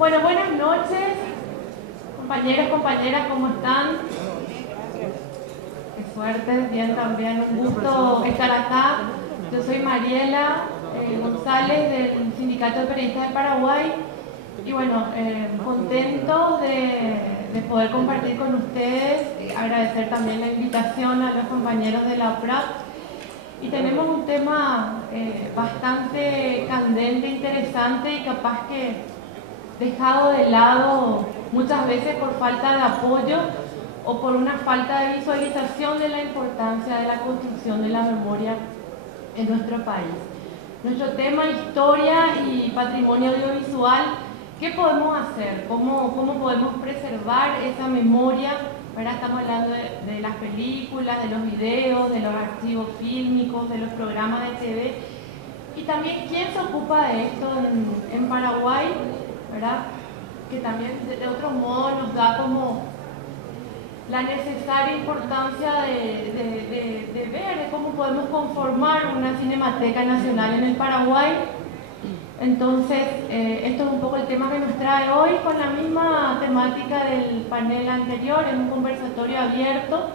Bueno, buenas noches, compañeros, compañeras, ¿cómo están? Qué suerte, bien también, un gusto estar acá. Yo soy Mariela González del Sindicato de Periodistas de Paraguay y bueno, contento de poder compartir con ustedes, agradecer también la invitación a los compañeros de la UPRAP. Y tenemos un tema bastante candente, interesante y capaz que dejado de lado muchas veces por falta de apoyo o por una falta de visualización de la importancia de la construcción de la memoria en nuestro país. Nuestro tema, historia y patrimonio audiovisual, ¿qué podemos hacer? ¿Cómo podemos preservar esa memoria? Ahora estamos hablando de las películas, de los videos, de los archivos fílmicos, de los programas de TV. Y también, ¿quién se ocupa de esto en Paraguay? ¿Verdad? Que también de otro modo nos da como la necesaria importancia de ver cómo podemos conformar una cinemateca nacional en el Paraguay. Entonces, esto es un poco el tema que nos trae hoy, con la misma temática del panel anterior, en un conversatorio abierto,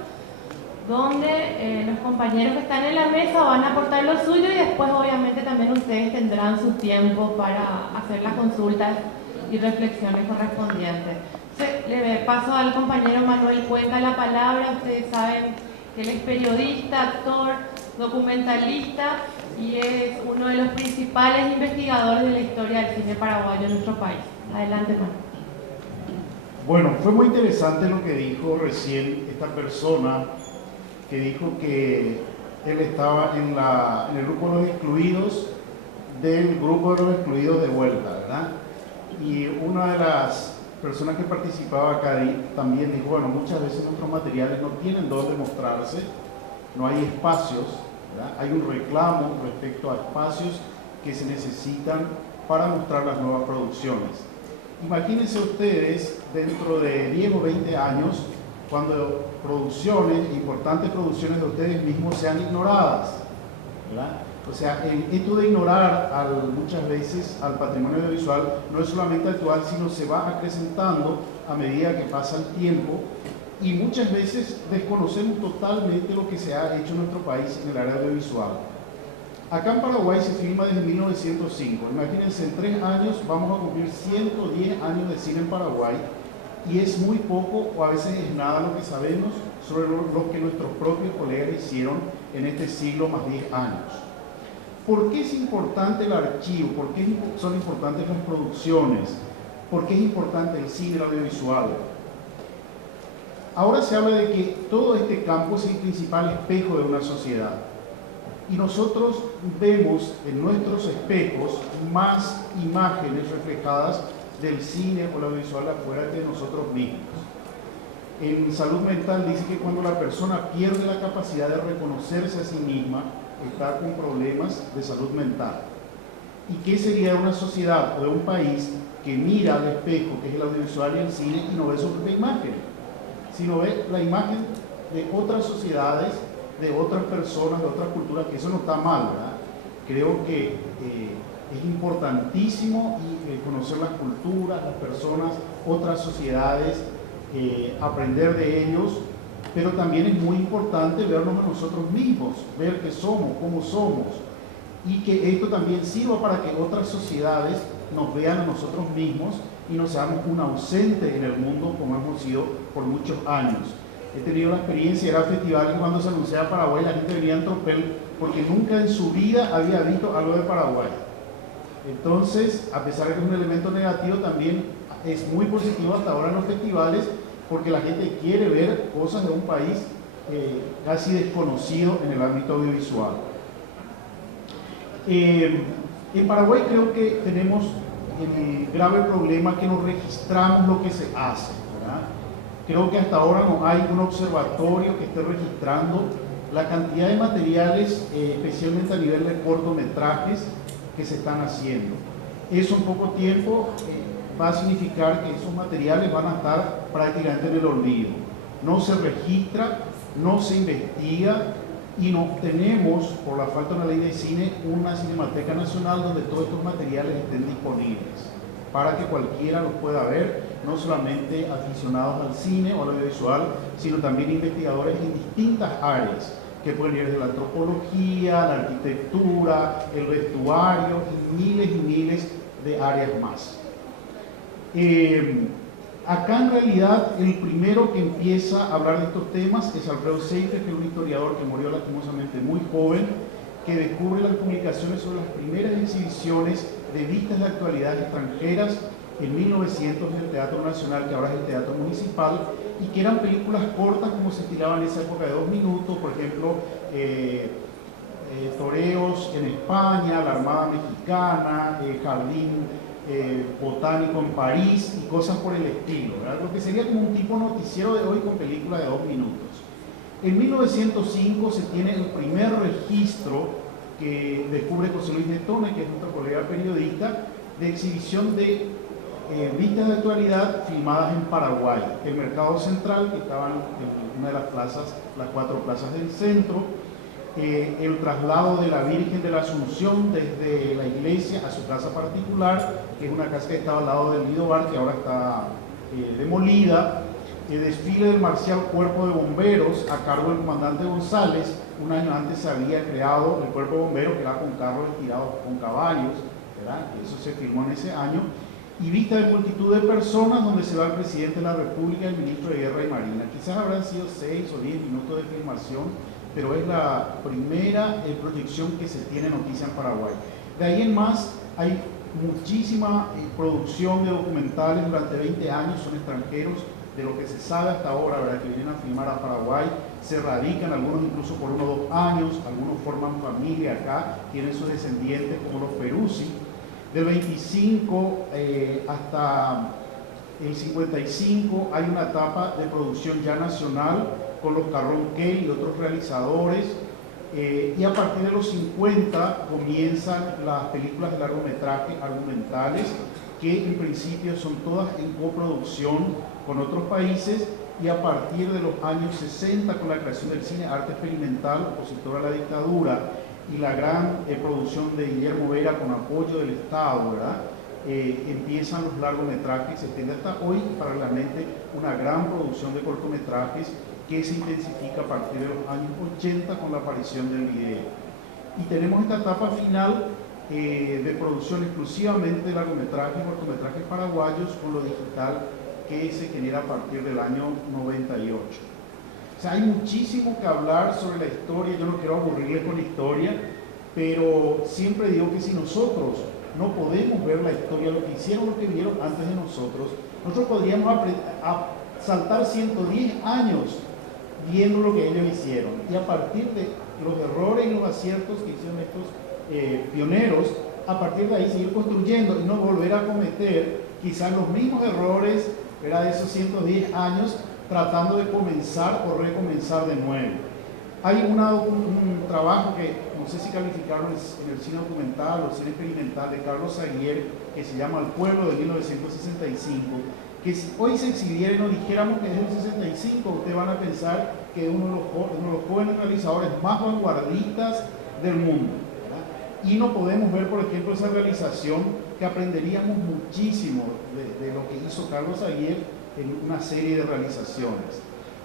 donde los compañeros que están en la mesa van a aportar lo suyo y después obviamente también ustedes tendrán su tiempo para hacer las consultas y reflexiones correspondientes. Entonces, le paso al compañero Manuel Cuenca la palabra. Ustedes saben que él es periodista, actor, documentalista y es uno de los principales investigadores de la historia del cine paraguayo en nuestro país. Adelante, Manuel. Bueno, fue muy interesante lo que dijo recién esta persona, que dijo que él estaba en el grupo de los excluidos, del grupo de los excluidos de vuelta, ¿verdad? Y una de las personas que participaba acá también dijo, bueno, muchas veces nuestros materiales no tienen dónde mostrarse, no hay espacios, ¿verdad? Hay un reclamo respecto a espacios que se necesitan para mostrar las nuevas producciones. Imagínense ustedes dentro de 10 o 20 años cuando producciones, importantes producciones de ustedes mismos sean ignoradas, ¿verdad? O sea, esto de ignorar muchas veces al patrimonio audiovisual no es solamente actual, sino se va acrecentando a medida que pasa el tiempo y muchas veces desconocemos totalmente lo que se ha hecho en nuestro país en el área audiovisual. Acá en Paraguay se filma desde 1905. Imagínense, en 3 años vamos a cumplir 110 años de cine en Paraguay y es muy poco o a veces es nada lo que sabemos sobre lo que nuestros propios colegas hicieron en este siglo más 10 años. ¿Por qué es importante el archivo? ¿Por qué son importantes las producciones? ¿Por qué es importante el cine, el audiovisual? Ahora se habla de que todo este campo es el principal espejo de una sociedad. Y nosotros vemos en nuestros espejos más imágenes reflejadas del cine o el audiovisual afuera que de nosotros mismos. En salud mental dice que cuando la persona pierde la capacidad de reconocerse a sí misma, está con problemas de salud mental. ¿Y qué sería de una sociedad o de un país que mira al espejo, que es el audiovisual y el cine, y no ve su propia imagen, sino ve la imagen de otras sociedades, de otras personas, de otras culturas? Que eso no está mal, ¿verdad? Creo que es importantísimo conocer las culturas, las personas, otras sociedades, aprender de ellos, pero también es muy importante vernos a nosotros mismos, ver qué somos, cómo somos, y que esto también sirva para que otras sociedades nos vean a nosotros mismos y no seamos un ausente en el mundo como hemos sido por muchos años. He tenido la experiencia, era festival que cuando se anunciaba Paraguay la gente venía en tropel porque nunca en su vida había visto algo de Paraguay. Entonces, a pesar de que es un elemento negativo, también es muy positivo hasta ahora en los festivales, porque la gente quiere ver cosas de un país casi desconocido en el ámbito audiovisual. En Paraguay creo que tenemos el grave problema que no registramos lo que se hace, ¿verdad? Creo que hasta ahora no hay un observatorio que esté registrando la cantidad de materiales, especialmente a nivel de cortometrajes, que se están haciendo. Eso en poco tiempo va a significar que esos materiales van a estar prácticamente en el olvido. No se registra, no se investiga y no tenemos, por la falta de una ley de cine, una cinemateca nacional donde todos estos materiales estén disponibles. para que cualquiera los pueda ver, no solamente aficionados al cine o al audiovisual, sino también investigadores en distintas áreas, que pueden ir desde la antropología, la arquitectura, el vestuario y miles de áreas más. Acá en realidad el primero que empieza a hablar de estos temas es Alfredo Seifert, que es un historiador que murió lastimosamente muy joven, que descubre las publicaciones sobre las primeras exhibiciones de vistas de actualidad extranjeras en 1900 en el Teatro Nacional, que ahora es el Teatro Municipal, y que eran películas cortas como se estiraban en esa época de 2 minutos, por ejemplo, toreos en España, la Armada Mexicana, Jardín botánico en París y cosas por el estilo, ¿verdad? Lo que sería como un tipo noticiero de hoy con películas de 2 minutos. En 1905 se tiene el primer registro que descubre José Luis de Tone, que es nuestro colega periodista, de exhibición de vistas de actualidad filmadas en Paraguay. El Mercado Central, que estaba en una de las plazas, las 4 plazas del centro, el traslado de la Virgen de la Asunción desde la iglesia a su casa particular, que es una casa que estaba al lado del Lido Bar, que ahora está demolida, el desfile del marcial Cuerpo de Bomberos a cargo del comandante González. Un año antes se había creado el Cuerpo de Bomberos, que era con carros estirados con caballos, ¿verdad? Eso se filmó en ese año. Y vista de multitud de personas donde se va el presidente de la República, el ministro de Guerra y Marina. Quizás habrán sido 6 o 10 minutos de filmación, pero es la primera proyección que se tiene noticia en Paraguay. De ahí en más hay muchísima producción de documentales durante 20 años, son extranjeros, de lo que se sabe hasta ahora, ¿verdad?, que vienen a filmar a Paraguay, se radican, algunos incluso por 1 o 2 años, algunos forman familia acá, tienen sus descendientes como los Peruzzi. Del 25 hasta el 55 hay una etapa de producción ya nacional con los Carrón Key y otros realizadores, y a partir de los 50 comienzan las películas de largometraje argumentales, que en principio son todas en coproducción con otros países, y a partir de los años 60, con la creación del cine arte experimental opositor a la dictadura y la gran producción de Guillermo Vera con apoyo del Estado, ¿verdad?, empiezan los largometrajes, se extiende hasta hoy, paralelamente una gran producción de cortometrajes que se intensifica a partir de los años 80 con la aparición del video. Y tenemos esta etapa final de producción exclusivamente de largometrajes y cortometrajes paraguayos con lo digital, que se genera a partir del año 98. O sea, hay muchísimo que hablar sobre la historia, yo no quiero aburrirles con la historia, pero siempre digo que si nosotros no podemos ver la historia, lo que hicieron los que vinieron antes de nosotros podríamos saltar 110 años viendo lo que ellos hicieron, y a partir de los errores y los aciertos que hicieron estos pioneros, a partir de ahí seguir construyendo y no volver a cometer quizás los mismos errores, era de esos 110 años, tratando de comenzar o recomenzar de nuevo. Hay un trabajo que no sé si calificaron en el cine documental o cine experimental de Carlos Aguirre, que se llama El Pueblo, de 1965, que si hoy se exhibiera y nos dijéramos que es del 65, ustedes van a pensar que es uno de los jóvenes realizadores más vanguardistas del mundo, ¿verdad? Y no podemos ver, por ejemplo, esa realización, que aprenderíamos muchísimo de lo que hizo Carlos Aguirre en una serie de realizaciones.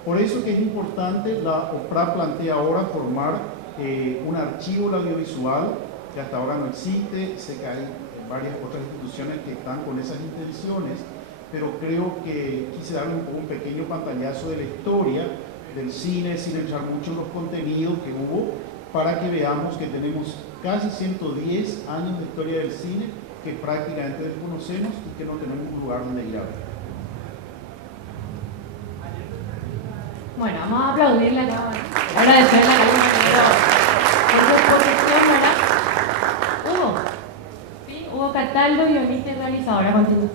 Por eso que es importante, la OPRA plantea ahora formar un archivo audiovisual, que hasta ahora no existe. Sé que hay varias otras instituciones que están con esas intenciones, pero creo que quise darle un pequeño pantallazo de la historia del cine, sin entrar mucho en los contenidos que hubo, para que veamos que tenemos casi 110 años de historia del cine que prácticamente desconocemos y que no tenemos un lugar donde ir a ver. Bueno, vamos a aplaudirle acá, agradecerle a por su exposición, ¿verdad? Hugo Cataldo, guionista y realizadora. Continúa.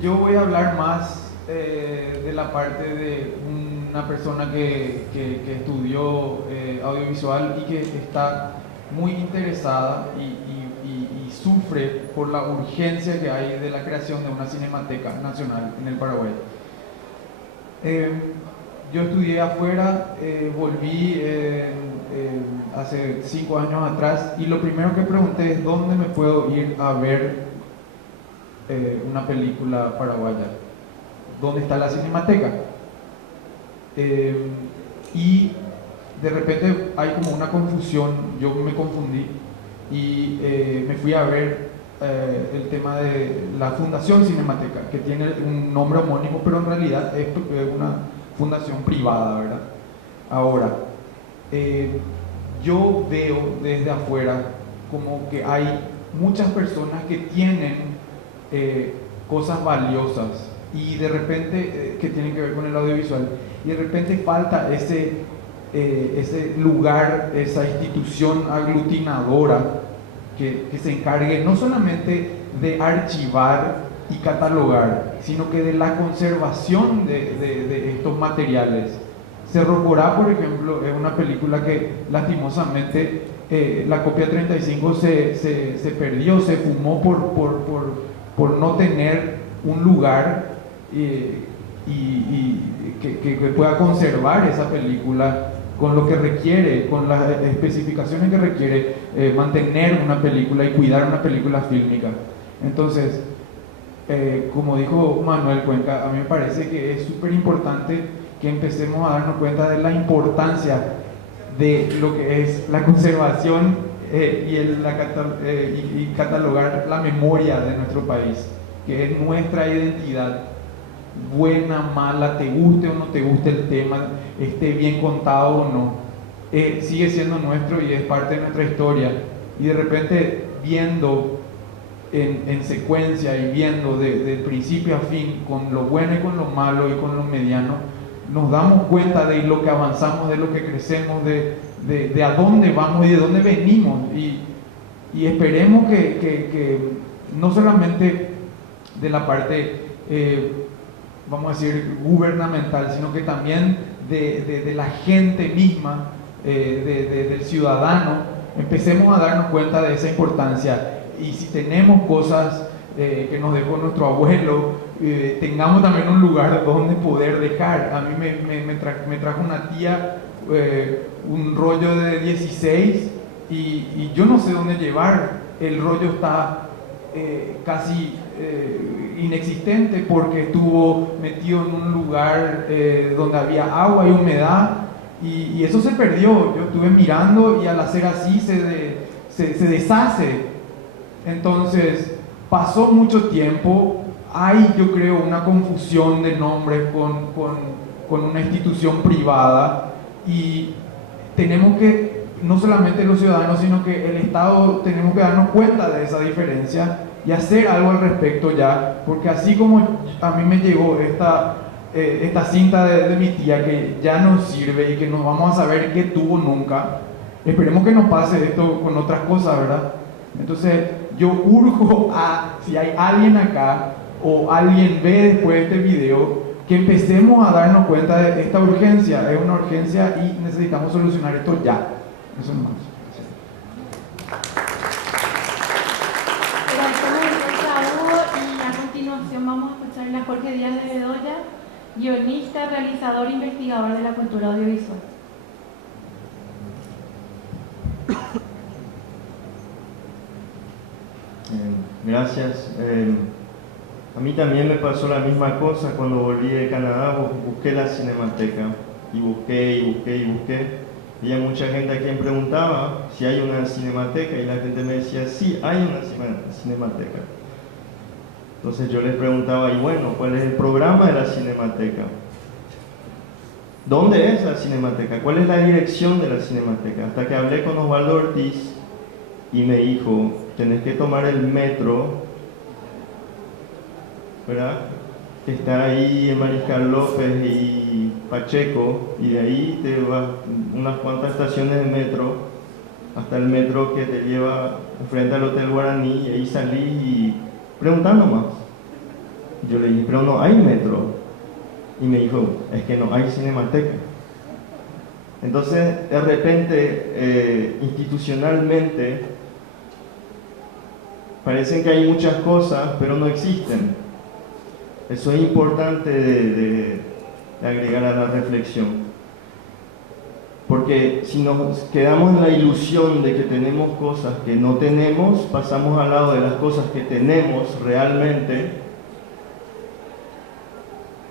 Yo voy a hablar más de la parte de una persona que estudió audiovisual y que está muy interesada y sufre por la urgencia que hay de la creación de una cinemateca nacional en el Paraguay. yo estudié afuera, volví hace 5 años atrás y lo primero que pregunté es dónde me puedo ir a ver una película paraguaya, dónde está la Cinemateca. Y de repente hay como una confusión, yo me confundí y me fui a ver el tema de la Fundación Cinemateca, que tiene un nombre homónimo, pero en realidad es una fundación privada, ¿verdad? Ahora, yo veo desde afuera como que hay muchas personas que tienen cosas valiosas y de repente que tienen que ver con el audiovisual y de repente falta ese lugar, esa institución aglutinadora que se encargue no solamente de archivar y catalogar, sino que de la conservación de estos materiales. Cerro Corá, por ejemplo, es una película que lastimosamente la copia 35 se perdió, se fumó por no tener un lugar que pueda conservar esa película con lo que requiere, con las especificaciones que requiere mantener una película y cuidar una película fílmica. Entonces, como dijo Manuel Cuenca, a mí me parece que es súper importante que empecemos a darnos cuenta de la importancia de lo que es la conservación y catalogar la memoria de nuestro país, que es nuestra identidad, buena, mala, te guste o no te guste el tema, esté bien contado o no, sigue siendo nuestro y es parte de nuestra historia. Y de repente viendo en secuencia y viendo de principio a fin, con lo bueno y con lo malo y con lo mediano, nos damos cuenta de lo que avanzamos, de lo que crecemos, de a dónde vamos y de dónde venimos. Y esperemos que no solamente de la parte, vamos a decir, gubernamental, sino que también de la gente misma, del ciudadano, empecemos a darnos cuenta de esa importancia. Y si tenemos cosas que nos dejó nuestro abuelo, tengamos también un lugar donde poder dejar. A mí me trajo una tía un rollo de 16 y yo no sé dónde llevar. El rollo está casi inexistente porque estuvo metido en un lugar donde había agua y humedad y eso se perdió. Yo estuve mirando y al hacer así se deshace. Entonces pasó mucho tiempo, hay yo creo una confusión de nombres con una institución privada y tenemos que, no solamente los ciudadanos, sino que el Estado tenemos que darnos cuenta de esa diferencia y hacer algo al respecto ya, porque así como a mí me llegó esta cinta de mi tía que ya no sirve y que no vamos a saber qué tuvo nunca, esperemos que nos pase esto con otras cosas, ¿verdad? Entonces yo urjo a, si hay alguien acá o alguien ve después de este video, que empecemos a darnos cuenta de esta urgencia. Es una urgencia y necesitamos solucionar esto ya. Eso no más. Y a continuación vamos a escuchar a Jorge Díaz de Bedoya, guionista, realizador e investigador de la cultura audiovisual. Gracias. A mí también me pasó la misma cosa cuando volví de Canadá. Busqué la Cinemateca y busqué. Había mucha gente a quien preguntaba si hay una Cinemateca y la gente me decía, sí, hay una Cinemateca. Entonces yo les preguntaba, y bueno, ¿cuál es el programa de la Cinemateca? ¿Dónde es la Cinemateca? ¿Cuál es la dirección de la Cinemateca? Hasta que hablé con Osvaldo Ortiz y me dijo, tenés que tomar el metro, ¿verdad? Que está ahí en Mariscal López y Pacheco, y de ahí te vas unas cuantas estaciones de metro hasta el metro que te lleva frente al Hotel Guaraní, y ahí salís y preguntando más. Yo le dije, pero no hay metro. Y me dijo, es que no hay Cinemateca. Entonces, de repente, institucionalmente, parecen que hay muchas cosas, pero no existen. Eso es importante agregar a la reflexión. Porque si nos quedamos en la ilusión de que tenemos cosas que no tenemos, pasamos al lado de las cosas que tenemos realmente,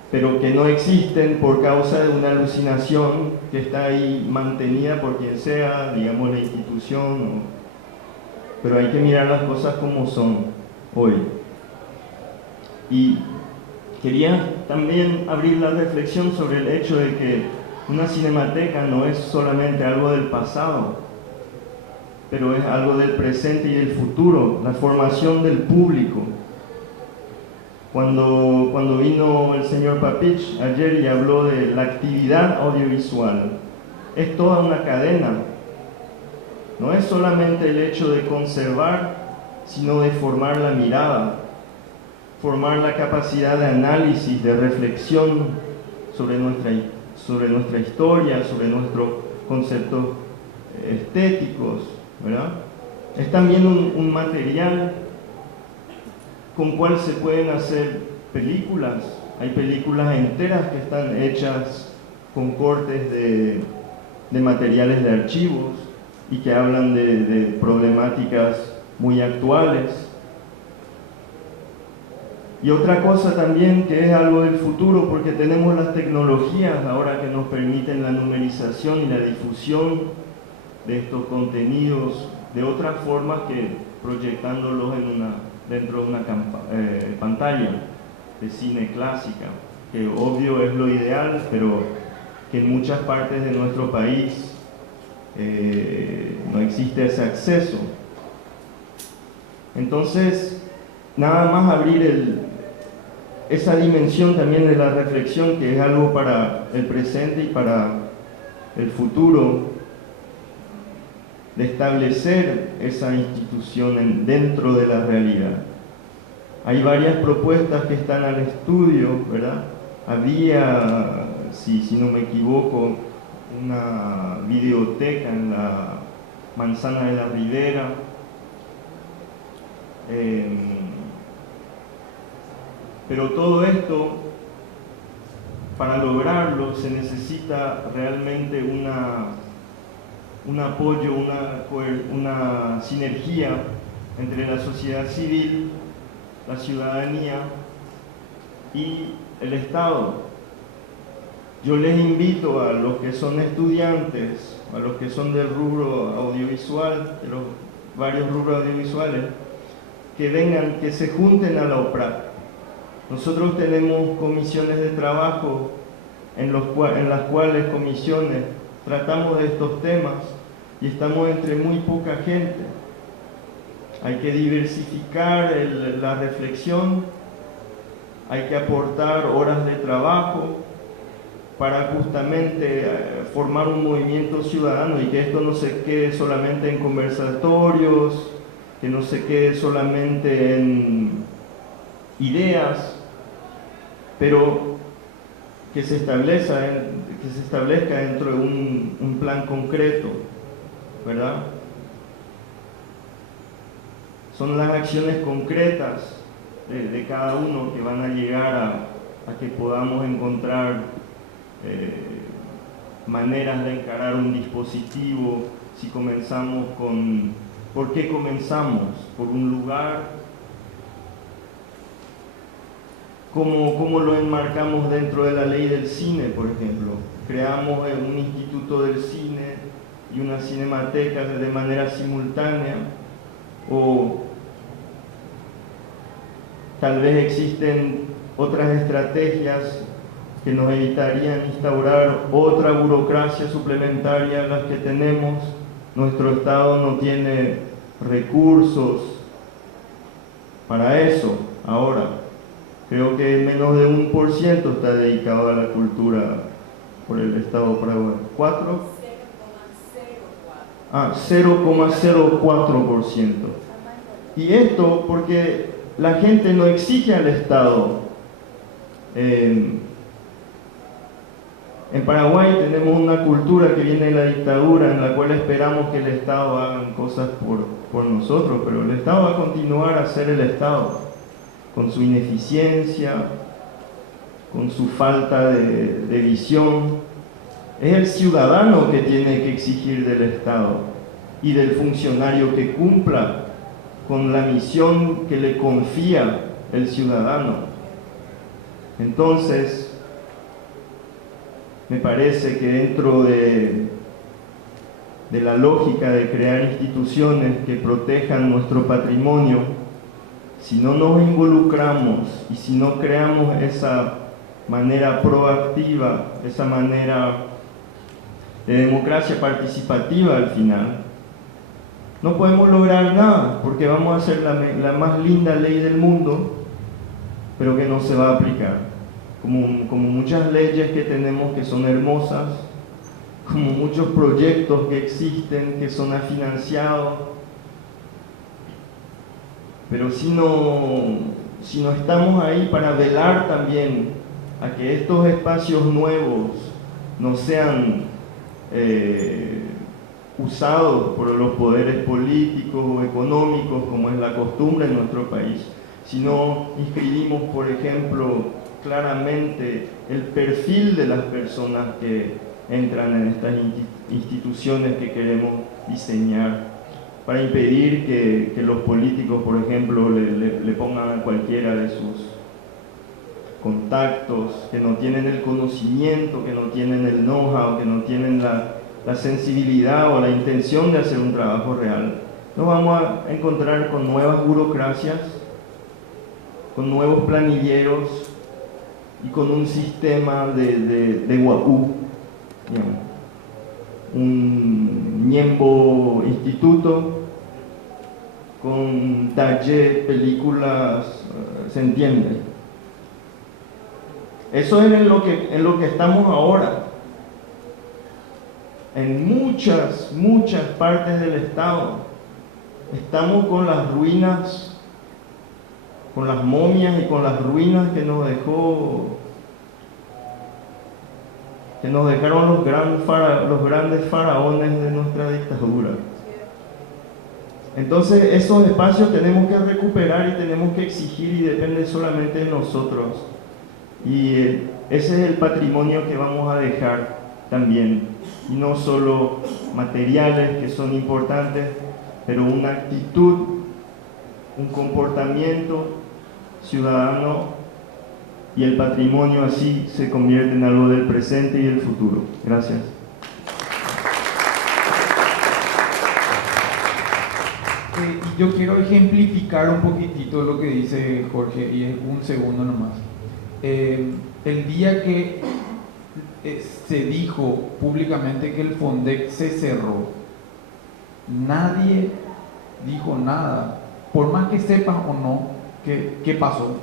pero que no existen por causa de una alucinación que está ahí mantenida por quien sea, digamos la institución, pero hay que mirar las cosas como son hoy. Y quería también abrir la reflexión sobre el hecho de que una cinemateca no es solamente algo del pasado, pero es algo del presente y del futuro, la formación del público. Cuando vino el señor Papich ayer y habló de la actividad audiovisual, es toda una cadena. No es solamente el hecho de conservar, sino de formar la mirada, formar la capacidad de análisis, de reflexión sobre nuestra historia, sobre nuestros conceptos estéticos, ¿verdad? Es también un material con cual se pueden hacer películas. Hay películas enteras que están hechas con cortes de materiales de archivos y que hablan de problemáticas muy actuales. Y otra cosa también que es algo del futuro, porque tenemos las tecnologías ahora que nos permiten la numerización y la difusión de estos contenidos de otra forma que proyectándolos dentro de una pantalla de cine clásica, que obvio es lo ideal, pero que en muchas partes de nuestro país no existe ese acceso. Entonces, nada más abrir esa dimensión también de la reflexión, que es algo para el presente y para el futuro, de establecer esa institución dentro de la realidad. Hay varias propuestas que están al estudio, ¿verdad? Había, si no me equivoco, una videoteca en la Manzana de la Ribera. Pero todo esto, para lograrlo, se necesita realmente un apoyo, una sinergia entre la sociedad civil, la ciudadanía y el Estado. Yo les invito a los que son estudiantes, a los que son del rubro audiovisual, de los varios rubros audiovisuales, que vengan, que se junten a la OPRAC. Nosotros tenemos comisiones de trabajo en las cuales comisiones tratamos de estos temas y estamos entre muy poca gente. Hay que diversificar la reflexión, hay que aportar horas de trabajo para justamente formar un movimiento ciudadano y que esto no se quede solamente en conversatorios, que no se quede solamente en ideas, pero que se establezca dentro de un plan concreto, ¿verdad? Son las acciones concretas de cada uno que van a llegar a que podamos encontrar maneras de encarar un dispositivo. Si comenzamos ¿por qué comenzamos? ¿Por un lugar? ¿Cómo lo enmarcamos dentro de la ley del cine, por ejemplo? Creamos un instituto del cine y una cinemateca de manera simultánea, o tal vez existen otras estrategias que nos evitarían instaurar otra burocracia suplementaria a las que tenemos. Nuestro Estado no tiene recursos para eso ahora. Creo que menos de 1% está dedicado a la cultura por el Estado paraguayo. ¿4? 0,04%. Y esto porque la gente no exige al Estado. En Paraguay tenemos una cultura que viene de la dictadura, en la cual esperamos que el Estado haga cosas por nosotros, pero el Estado va a continuar a ser el Estado, con su ineficiencia, con su falta de visión. Es el ciudadano que tiene que exigir del Estado y del funcionario que cumpla con la misión que le confía el ciudadano. Entonces, me parece que dentro de la lógica de crear instituciones que protejan nuestro patrimonio, si no nos involucramos y si no creamos esa manera proactiva, esa manera de democracia participativa al final, no podemos lograr nada, porque vamos a hacer la más linda ley del mundo, pero que no se va a aplicar. Como muchas leyes que tenemos que son hermosas, como muchos proyectos que existen, que son financiados, pero si no estamos ahí para velar también a que estos espacios nuevos no sean usados por los poderes políticos o económicos, como es la costumbre en nuestro país, si no inscribimos, por ejemplo, claramente el perfil de las personas que entran en estas instituciones que queremos diseñar, para impedir que los políticos, por ejemplo, le pongan a cualquiera de sus contactos, que no tienen el conocimiento, que no tienen el know-how, que no tienen la sensibilidad o la intención de hacer un trabajo real. Nos vamos a encontrar con nuevas burocracias, con nuevos planilleros y con un sistema de guapú, un ñembo instituto con taller, películas, ¿se entiende? Eso es en lo que estamos ahora. En muchas partes del Estado estamos con las ruinas, con las momias y con las ruinas que nos dejaron los grandes faraones de nuestra dictadura. Entonces esos espacios tenemos que recuperar y tenemos que exigir, y depende solamente de nosotros. Y ese es el patrimonio que vamos a dejar también, y no solo materiales que son importantes, pero una actitud, un comportamiento ciudadano, y el patrimonio así se convierte en algo del presente y del futuro. Gracias. Yo quiero ejemplificar un poquitito lo que dice Jorge, y es un segundo nomás. El día que se dijo públicamente que el Fondec se cerró, nadie dijo nada, por más que sepan o no qué pasó.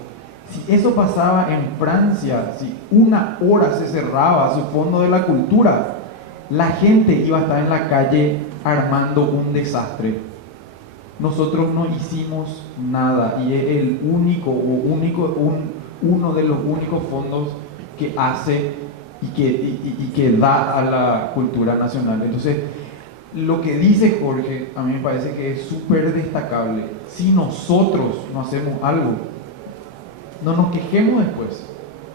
Si eso pasaba en Francia, si una hora se cerraba su fondo de la cultura, la gente iba a estar en la calle armando un desastre. Nosotros no hicimos nada, y es uno de los únicos fondos que hace y que da a la cultura nacional. Entonces, lo que dice Jorge a mí me parece que es súper destacable. Si nosotros no hacemos algo, no nos quejemos después.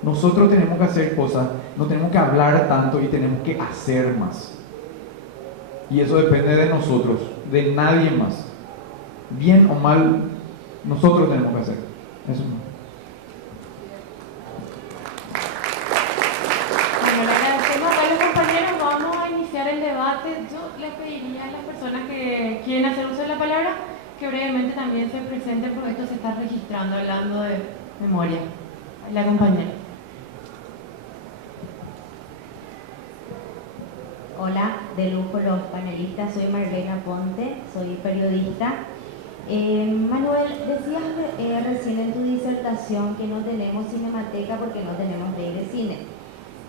Nosotros tenemos que hacer cosas, no tenemos que hablar tanto y tenemos que hacer más. Y eso depende de nosotros, de nadie más. Bien o mal, nosotros tenemos que hacer. Eso no. Bueno, le agradecemos a los compañeros. Vamos a iniciar el debate. Yo les pediría a las personas que quieren hacer uso de la palabra que brevemente también se presenten, porque esto se está registrando, hablando de memoria. La compañera. Hola, de lujo los panelistas, soy Marlena Ponte, soy periodista. Manuel, decías recién en tu disertación que no tenemos cinemateca porque no tenemos ley de cine.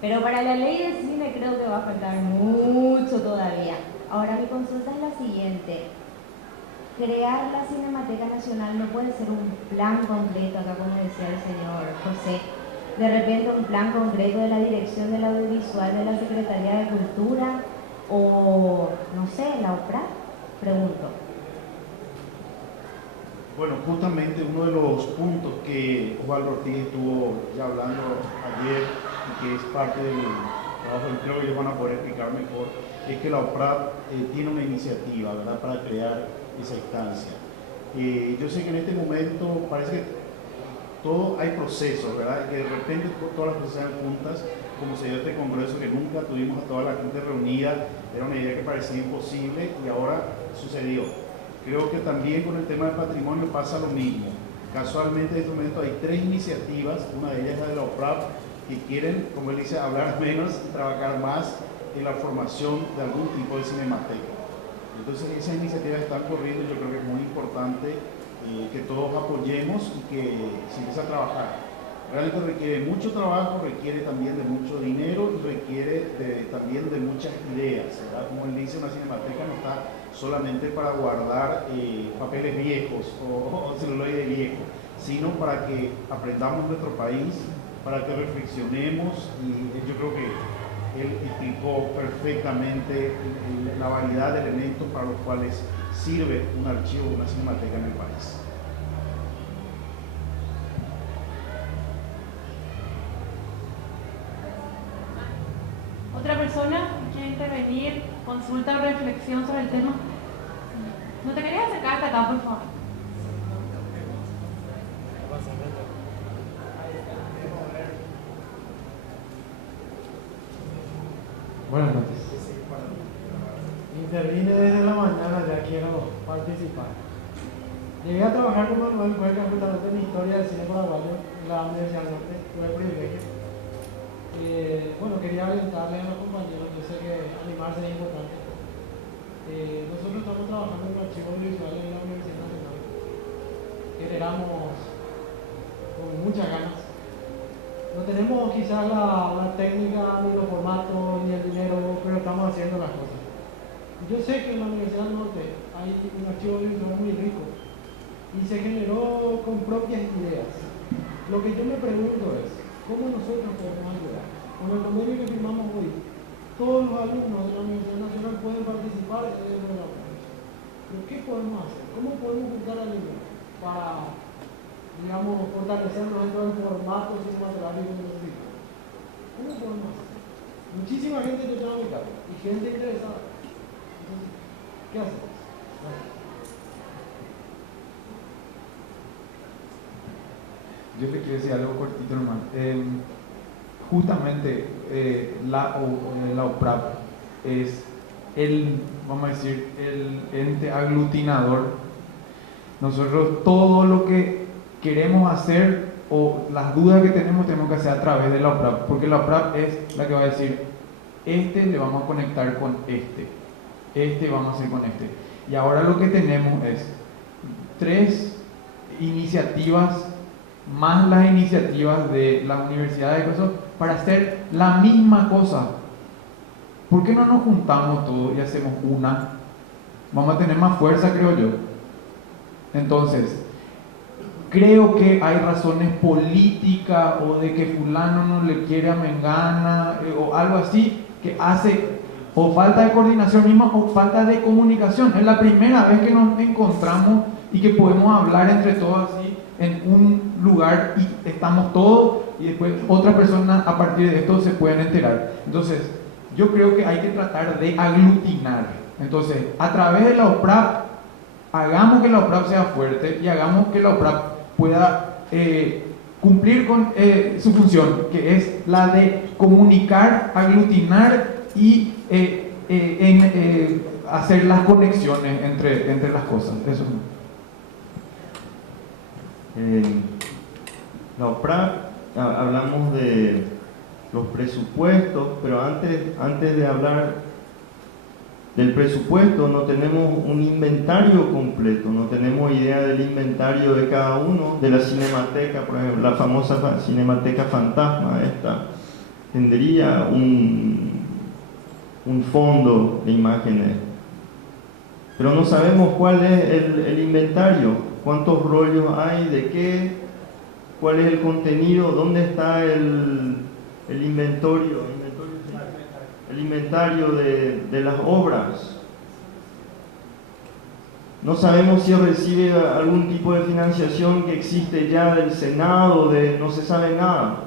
Pero para la ley de cine creo que va a faltar mucho todavía. Ahora mi consulta es la siguiente. Crear la Cinemateca Nacional no puede ser un plan completo, acá como decía el señor José, de repente un plan concreto de la Dirección del Audiovisual de la Secretaría de Cultura o, no sé, la OPRA, pregunto. Bueno, justamente uno de los puntos que Osvaldo Ortiz estuvo ya hablando ayer y que es parte del trabajo, y creo que ellos van a poder explicar mejor, es que la OPRAP tiene una iniciativa, ¿verdad?, para crear esa instancia. Yo sé que en este momento parece que hay procesos, ¿verdad?, que de repente todas las cosas sean juntas, como se dio este congreso que nunca tuvimos a toda la gente reunida, era una idea que parecía imposible y ahora sucedió. Creo que también con el tema del patrimonio pasa lo mismo. Casualmente en este momento hay 3 iniciativas, una de ellas es la de la OPRAP, que quieren, como él dice, hablar menos y trabajar más en la formación de algún tipo de cinemateca. Entonces esas iniciativas están corriendo y yo creo que es muy importante que todos apoyemos y que se empiece a trabajar. Realmente requiere mucho trabajo, requiere también de mucho dinero y requiere también de muchas ideas, ¿verdad? Como él dice, una cinemateca no está solamente para guardar papeles viejos o celuloide viejo, sino para que aprendamos nuestro país, para que reflexionemos, y yo creo que él explicó perfectamente la variedad de elementos para los cuales sirve un archivo, una cinemateca en el país. ¿Otra persona quiere intervenir, consulta o reflexión sobre el tema? ¿No te querías acercar hasta acá, por favor? Buenas noches. Intervine desde la mañana, ya quiero participar. Llegué a trabajar con Manuel Cuenca justamente en Historia del Cine Paraguayo en la Universidad del Norte, tuve el privilegio. Bueno, quería alentarle a los compañeros, yo sé que animarse es importante. Nosotros estamos trabajando en un archivo audiovisual en la Universidad Nacional. Generamos con muchas ganas. No tenemos quizás la técnica, ni los formatos, ni el dinero, pero estamos haciendo las cosas. Yo sé que en la Universidad del Norte hay un archivo audiovisual muy rico y se generó con propias ideas. Lo que yo me pregunto es, ¿cómo nosotros podemos ayudar? Con el convenio que firmamos hoy, todos los alumnos de la Universidad Nacional pueden participar en el programa. Pero ¿qué podemos hacer? ¿Cómo podemos juntar alumnos para, digamos, fortalecernos dentro del formato cinematográfico que necesitamos? ¿Cómo podemos hacer? Muchísima gente te llama a mi casa y gente interesada. Entonces, ¿qué hacemos? Gracias. Yo le quiero decir algo cortito, hermano. Justamente la OPRAP es vamos a decir, el ente aglutinador. Nosotros todo lo que queremos hacer o las dudas que tenemos que hacer a través de la OPRAP, porque la OPRAP es la que va a decir, le vamos a conectar con vamos a hacer con Y ahora lo que tenemos es 3 iniciativas más las iniciativas de las universidades para hacer la misma cosa. ¿Por qué no nos juntamos todos y hacemos una? Vamos a tener más fuerza, creo yo. Entonces, creo que hay razones políticas o de que fulano no le quiere a Mengana o algo así que hace o falta de coordinación misma o falta de comunicación. Es la primera vez que nos encontramos y que podemos hablar entre todos así en un lugar y estamos todos y después otras personas a partir de esto se pueden enterar. Entonces, yo creo que hay que tratar de aglutinar. Entonces, a través de la OPRAP, hagamos que la OPRAP sea fuerte y hagamos que la OPRAP pueda cumplir con su función, que es la de comunicar, aglutinar y hacer las conexiones entre las cosas. Eso. La OPRAP, hablamos de los presupuestos, pero antes de hablar del presupuesto no tenemos un inventario completo, no tenemos idea del inventario de cada uno, de la cinemateca, por ejemplo, la famosa cinemateca fantasma esta, tendría un fondo de imágenes, pero no sabemos cuál es el inventario. ¿Cuántos rollos hay? ¿De qué? ¿Cuál es el contenido? ¿Dónde está el inventario? El inventario de las obras. No sabemos si recibe algún tipo de financiación que existe ya del Senado, no se sabe nada.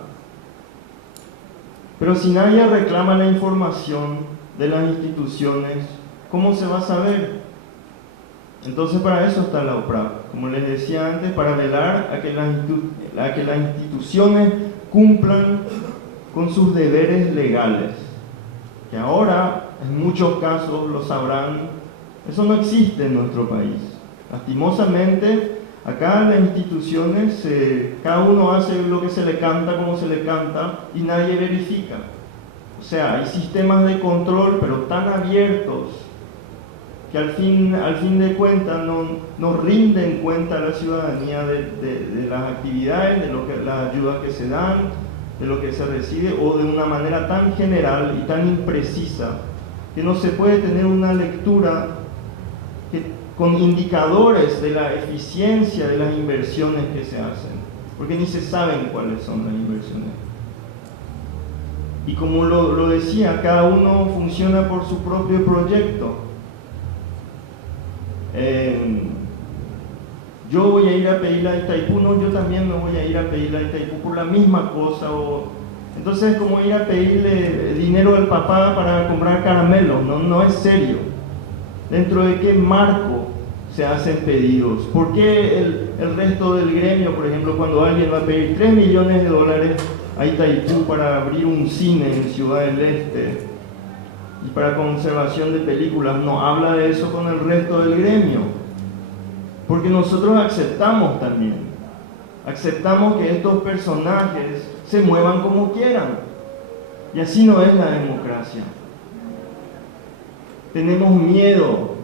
Pero si nadie reclama la información de las instituciones, ¿cómo se va a saber? Entonces para eso está la OPRAP, como les decía antes, para velar a que las instituciones cumplan con sus deberes legales, que ahora en muchos casos lo sabrán, eso no existe en nuestro país. Lastimosamente, acá las instituciones, cada uno hace lo que se le canta, como se le canta, y nadie verifica. O sea, hay sistemas de control, pero tan abiertos, que al fin de cuentas no rinden cuenta a la ciudadanía de las actividades, de las ayudas que se dan, de lo que se recibe, o de una manera tan general y tan imprecisa, que no se puede tener una lectura con indicadores de la eficiencia de las inversiones que se hacen, porque ni se saben cuáles son las inversiones. Y como lo decía, cada uno funciona por su propio proyecto. Yo voy a ir a pedirle a Itaipú, no, yo también me voy a ir a pedirle a Itaipú por la misma cosa. Entonces es como ir a pedirle dinero al papá para comprar caramelos, no es serio. ¿Dentro de qué marco se hacen pedidos? ¿Por qué el resto del gremio, por ejemplo, cuando alguien va a pedir $3 millones a Itaipú para abrir un cine en Ciudad del Este y para conservación de películas, no habla de eso con el resto del gremio? Porque nosotros aceptamos también, aceptamos que estos personajes se muevan como quieran, y así no es la democracia. Tenemos miedo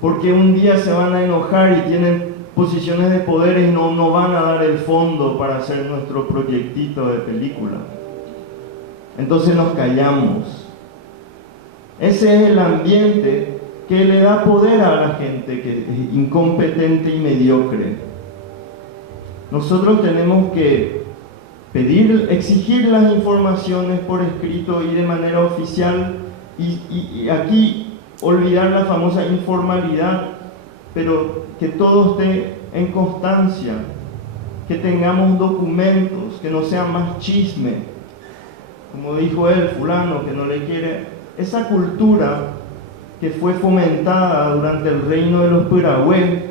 porque un día se van a enojar y tienen posiciones de poder y no van a dar el fondo para hacer nuestro proyectito de película. Entonces nos callamos. Ese es el ambiente que le da poder a la gente que es incompetente y mediocre. Nosotros tenemos que exigir las informaciones por escrito y de manera oficial, y aquí olvidar la famosa informalidad, pero que todo esté en constancia, que tengamos documentos, que no sea más chisme, como dijo él, fulano, que no le quiere. Esa cultura que fue fomentada durante el reino de los Piragüe,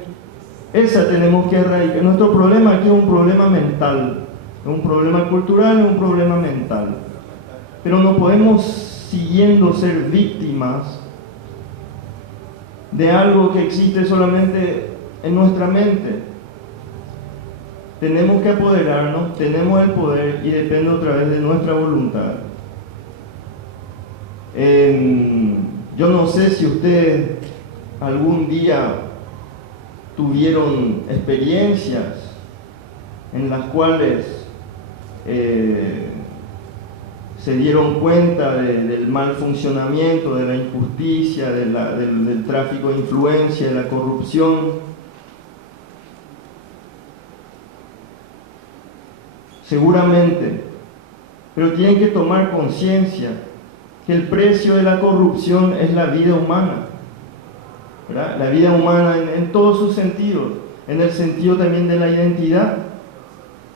esa tenemos que erradicar. Nuestro problema aquí es un problema mental, es un problema cultural, es un problema mental, pero no podemos siguiendo ser víctimas de algo que existe solamente en nuestra mente. Tenemos que apoderarnos, tenemos el poder y depende otra vez de nuestra voluntad. Yo no sé si ustedes algún día tuvieron experiencias en las cuales se dieron cuenta del mal funcionamiento, de la injusticia, del tráfico de influencia, de la corrupción. Seguramente, pero tienen que tomar conciencia que el precio de la corrupción es la vida humana, ¿verdad? La vida humana en todos sus sentidos, en el sentido también de la identidad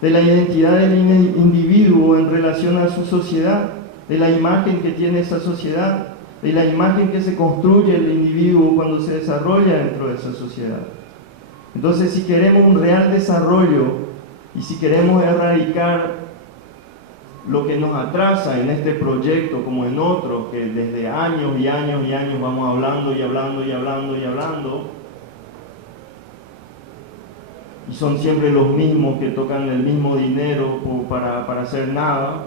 del individuo en relación a su sociedad, de la imagen que tiene esa sociedad, de la imagen que se construye el individuo cuando se desarrolla dentro de esa sociedad. Entonces, si queremos un real desarrollo y si queremos erradicar lo que nos atrasa en este proyecto como en otros, que desde años y años y años vamos hablando y hablando y hablando y hablando, y son siempre los mismos que tocan el mismo dinero para hacer nada,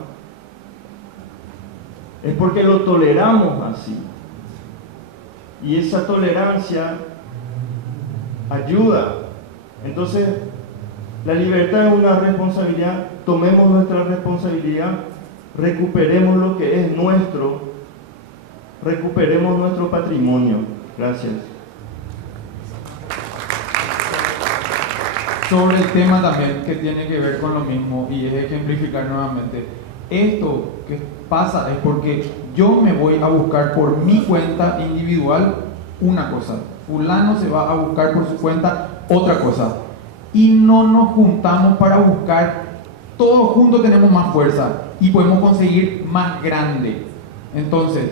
es porque lo toleramos así. Y esa tolerancia ayuda. Entonces, la libertad es una responsabilidad. Tomemos nuestra responsabilidad, recuperemos lo que es nuestro, recuperemos nuestro patrimonio. Gracias. Sobre el tema también que tiene que ver con lo mismo, y es ejemplificar nuevamente, esto que pasa es porque yo me voy a buscar por mi cuenta individual una cosa, fulano se va a buscar por su cuenta otra cosa, y no nos juntamos para buscar, todos juntos tenemos más fuerza y podemos conseguir más grande. Entonces,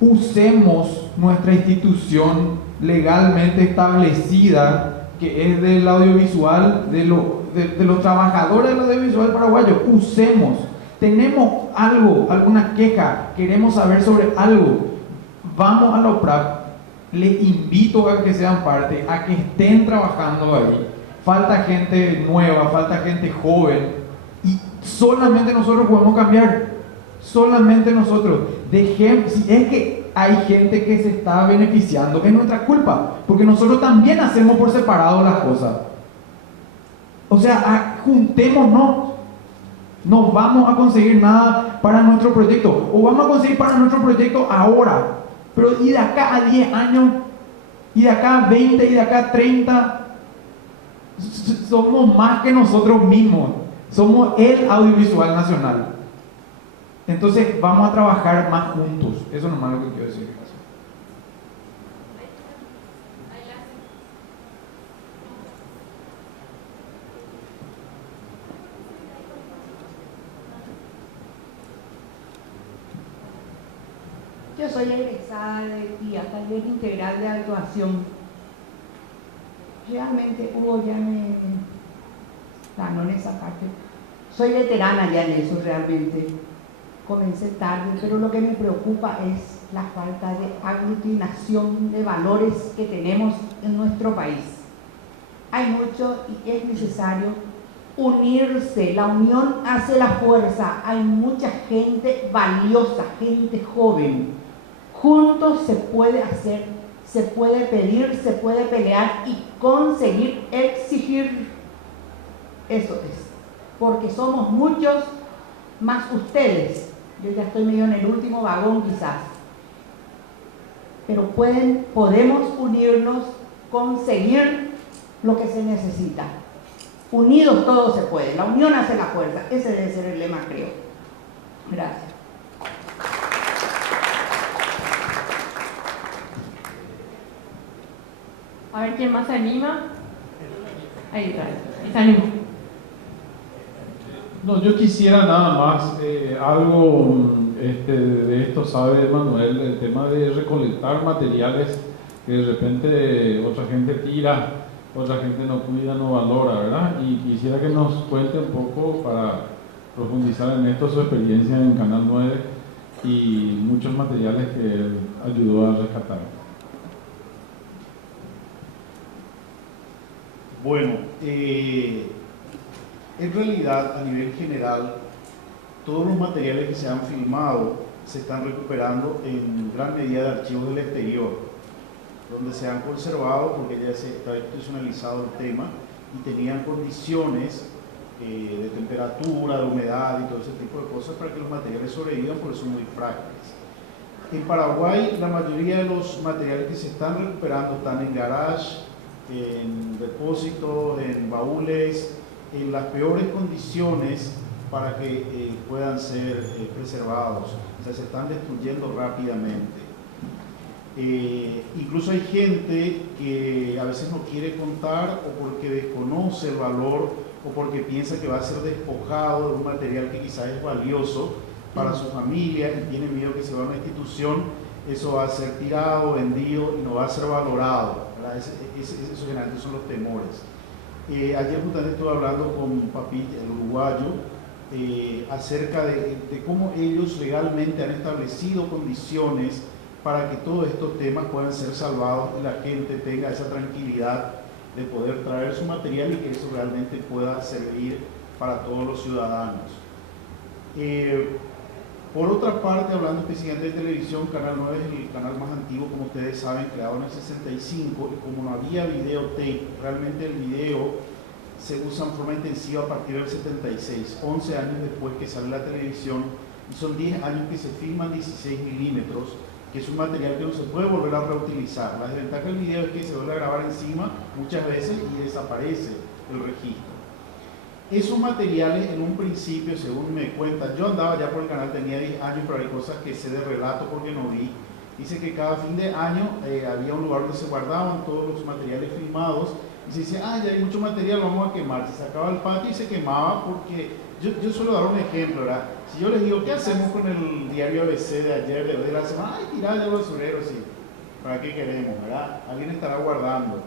usemos nuestra institución legalmente establecida, que es del audiovisual, de los trabajadores del audiovisual paraguayo. Usemos, tenemos algo, alguna queja, queremos saber sobre algo, vamos a la OPRAP, les invito a que sean parte, a que estén trabajando ahí. Falta gente nueva, falta gente joven, y solamente nosotros podemos cambiar, solamente nosotros. Si es que hay gente que se está beneficiando, es nuestra culpa, porque nosotros también hacemos por separado las cosas. O sea, juntémonos, no vamos a conseguir nada para nuestro proyecto, o vamos a conseguir para nuestro proyecto ahora, pero y de acá a 10 años, y de acá a 20, y de acá a 30, somos más que nosotros mismos, somos el audiovisual nacional. Entonces vamos a trabajar más juntos, eso es nomás lo que quiero decir. Yo soy egresada de TIA, Taller Integral de Actuación. Realmente Hugo ya me ganó en esa parte. Soy veterana ya en eso realmente. Comencé tarde, pero lo que me preocupa es la falta de aglutinación de valores que tenemos en nuestro país. Hay mucho y es necesario unirse. La unión hace la fuerza. Hay mucha gente valiosa, gente joven. Juntos se puede hacer, se puede pedir, se puede pelear y conseguir, exigir. Eso es. Porque somos muchos, más ustedes. Yo ya estoy medio en el último vagón quizás. Pero podemos unirnos, conseguir lo que se necesita. Unidos todo se puede. La unión hace la fuerza. Ese debe ser el lema, creo. Gracias. A ver quién más se anima. Ahí está, se animó. No, yo quisiera nada más algo de esto sabe Manuel, el tema de recolectar materiales que de repente otra gente tira, otra gente no cuida, no valora, ¿verdad? Y quisiera que nos cuente un poco para profundizar en esto, su experiencia en Canal 9 y muchos materiales que él ayudó a rescatar. Bueno, en realidad, a nivel general, todos los materiales que se han filmado se están recuperando en gran medida de archivos del exterior, donde se han conservado porque ya se está institucionalizado el tema y tenían condiciones de temperatura, de humedad y todo ese tipo de cosas para que los materiales sobrevivan, porque son muy frágiles. En Paraguay, la mayoría de los materiales que se están recuperando están en garage, en depósitos, en baúles, en las peores condiciones para que puedan ser preservados. O sea, se están destruyendo rápidamente. Incluso hay gente que a veces no quiere contar o porque desconoce el valor o porque piensa que va a ser despojado de un material que quizás es valioso para su familia y tiene miedo que se vaya a una institución, eso va a ser tirado, vendido y no va a ser valorado. Esos generalmente son los temores. Ayer justamente estuve hablando con Papi, el uruguayo, acerca de cómo ellos legalmente han establecido condiciones para que todos estos temas puedan ser salvados y la gente tenga esa tranquilidad de poder traer su material y que eso realmente pueda servir para todos los ciudadanos. Por otra parte, hablando específicamente de televisión, Canal 9 es el canal más antiguo, como ustedes saben, creado en el 65, y como no había videotape, realmente el video se usa en forma intensiva a partir del 76, 11 años después que sale la televisión, y son 10 años que se filman 16 milímetros, que es un material que no se puede volver a reutilizar. La desventaja del video es que se vuelve a grabar encima muchas veces y desaparece el registro. Esos materiales en un principio, según me cuentan, yo andaba ya por el canal, tenía 10 años, pero hay cosas que sé de relato porque no vi, Dice que cada fin de año había un lugar donde se guardaban todos los materiales filmados y se decía, ya hay mucho material, vamos a quemar. Se sacaba al patio y se quemaba porque, yo suelo dar un ejemplo, ¿verdad? Si yo les digo, ¿qué hacemos con el diario ABC de ayer, de hoy, de la semana? Ay, tirad de basurero, sí. ¿Para qué queremos, verdad? Alguien estará guardando.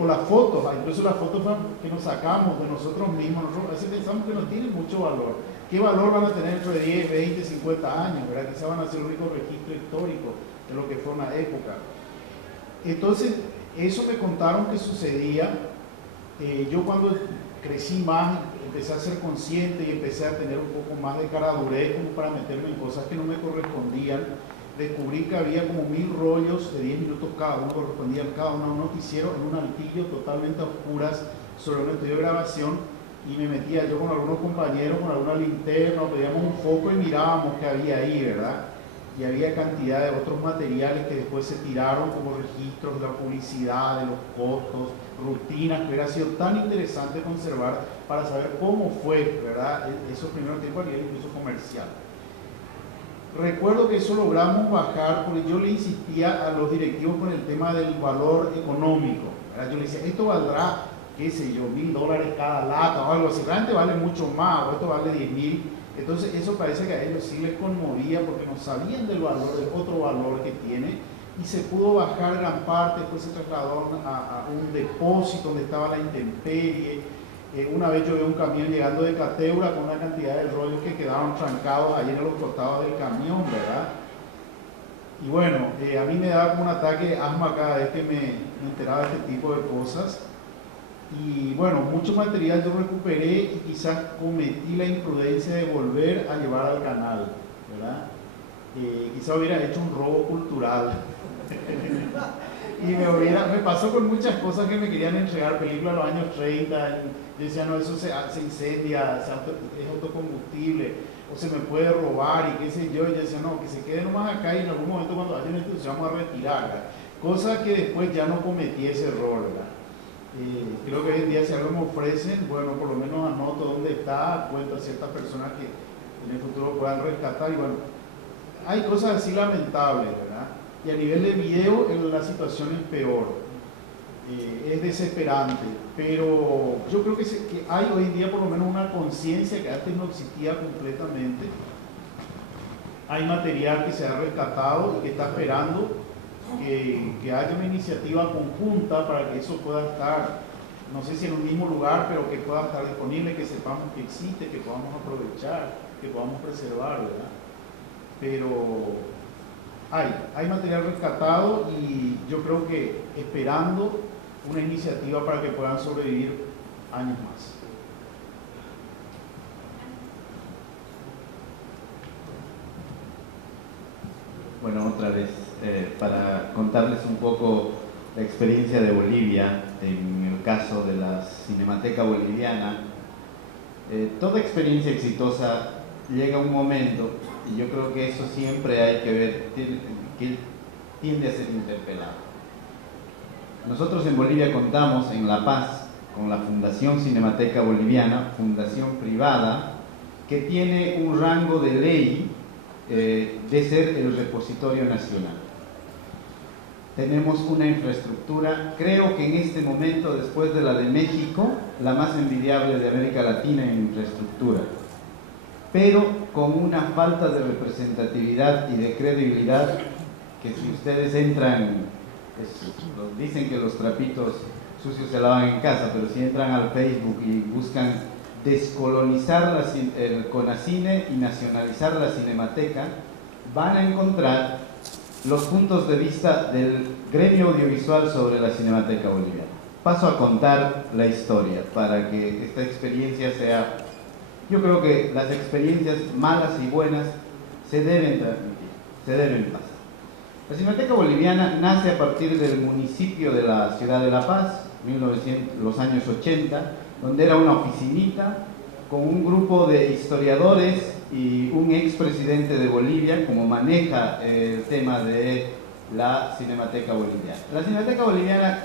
O las fotos, incluso las fotos que nos sacamos de nosotros mismos, nosotros a veces pensamos que no tienen mucho valor. ¿Qué valor van a tener dentro de 10, 20, 50 años? ¿Verdad? Quizás van a ser un rico registro histórico de lo que fue una época. Entonces, eso me contaron que sucedía. Yo cuando crecí más, empecé a ser consciente y empecé a tener un poco más de caradurez como para meterme en cosas que no me correspondían. Descubrí que había como 1000 rollos de 10 minutos cada uno, correspondían cada uno a un noticiero en un altillo totalmente a oscuras sobre un estudio de grabación, y me metía yo con algunos compañeros con alguna linterna, pedíamos un foco y mirábamos qué había ahí, ¿verdad? Y había cantidad de otros materiales que después se tiraron como registros de la publicidad, de los costos, rutinas, que hubiera sido tan interesante conservar para saber cómo fue, ¿verdad? Esos primeros tiempos a nivel incluso comercial. Recuerdo que eso logramos bajar porque yo le insistía a los directivos con el tema del valor económico, ¿verdad? Yo le decía, esto valdrá, qué sé yo, $1000 cada lata o algo así, realmente vale mucho más, o esto vale 10.000. Entonces eso parece que a ellos sí les conmovía porque no sabían del valor, del otro valor que tiene, y se pudo bajar gran parte. Después se trasladó a un depósito donde estaba la intemperie. Una vez yo vi un camión llegando de Cateura con una cantidad de rollos que quedaron trancados ahí en los costados del camión, ¿verdad? Y bueno, a mí me daba como un ataque de asma cada vez que me enteraba de este tipo de cosas. Y bueno, mucho material yo recuperé y quizás cometí la imprudencia de volver a llevar al canal, ¿verdad? Quizás hubiera hecho un robo cultural. Y me pasó con muchas cosas que me querían entregar, películas de los años 30, yo decía, no, eso se incendia, es autocombustible, o se me puede robar, y qué sé yo decía, no, que se quede nomás acá y en algún momento cuando haya una institución vamos a retirar, ¿verdad? Cosa que después ya no cometí ese error, ¿verdad? Creo que hoy en día si algo me ofrecen, bueno, por lo menos anoto dónde está, cuento a ciertas personas que en el futuro puedan rescatar, y bueno, hay cosas así lamentables, ¿verdad? Y a nivel de video la situación es peor, es desesperante, pero yo creo que hay hoy en día por lo menos una conciencia que antes no existía completamente. Hay material que se ha rescatado y que está esperando que haya una iniciativa conjunta para que eso pueda estar, no sé si en un mismo lugar, pero que pueda estar disponible, que sepamos que existe, que podamos aprovechar, que podamos preservar, ¿verdad? Pero hay material rescatado y yo creo que esperando una iniciativa para que puedan sobrevivir años más. Bueno, otra vez, para contarles un poco la experiencia de Bolivia, en el caso de la Cinemateca Boliviana, toda experiencia exitosa llega a un momento, y yo creo que eso siempre hay que ver, que tiende a ser interpelado. Nosotros en Bolivia contamos en La Paz con la Fundación Cinemateca Boliviana, fundación privada, que tiene un rango de ley de ser el repositorio nacional. Tenemos una infraestructura, creo que en este momento, después de la de México, la más envidiable de América Latina en infraestructura, pero con una falta de representatividad y de credibilidad que si ustedes entran, dicen que los trapitos sucios se lavan en casa, pero si entran al Facebook y buscan descolonizar el CONACINE y nacionalizar la Cinemateca, van a encontrar los puntos de vista del gremio audiovisual sobre la Cinemateca Boliviana. Paso a contar la historia para que esta experiencia sea... Yo creo que las experiencias malas y buenas se deben transmitir, se deben pasar. La Cinemateca Boliviana nace a partir del municipio de la ciudad de La Paz, los años 80, donde era una oficinita con un grupo de historiadores y un expresidente de Bolivia, como maneja el tema de la Cinemateca Boliviana. La Cinemateca Boliviana,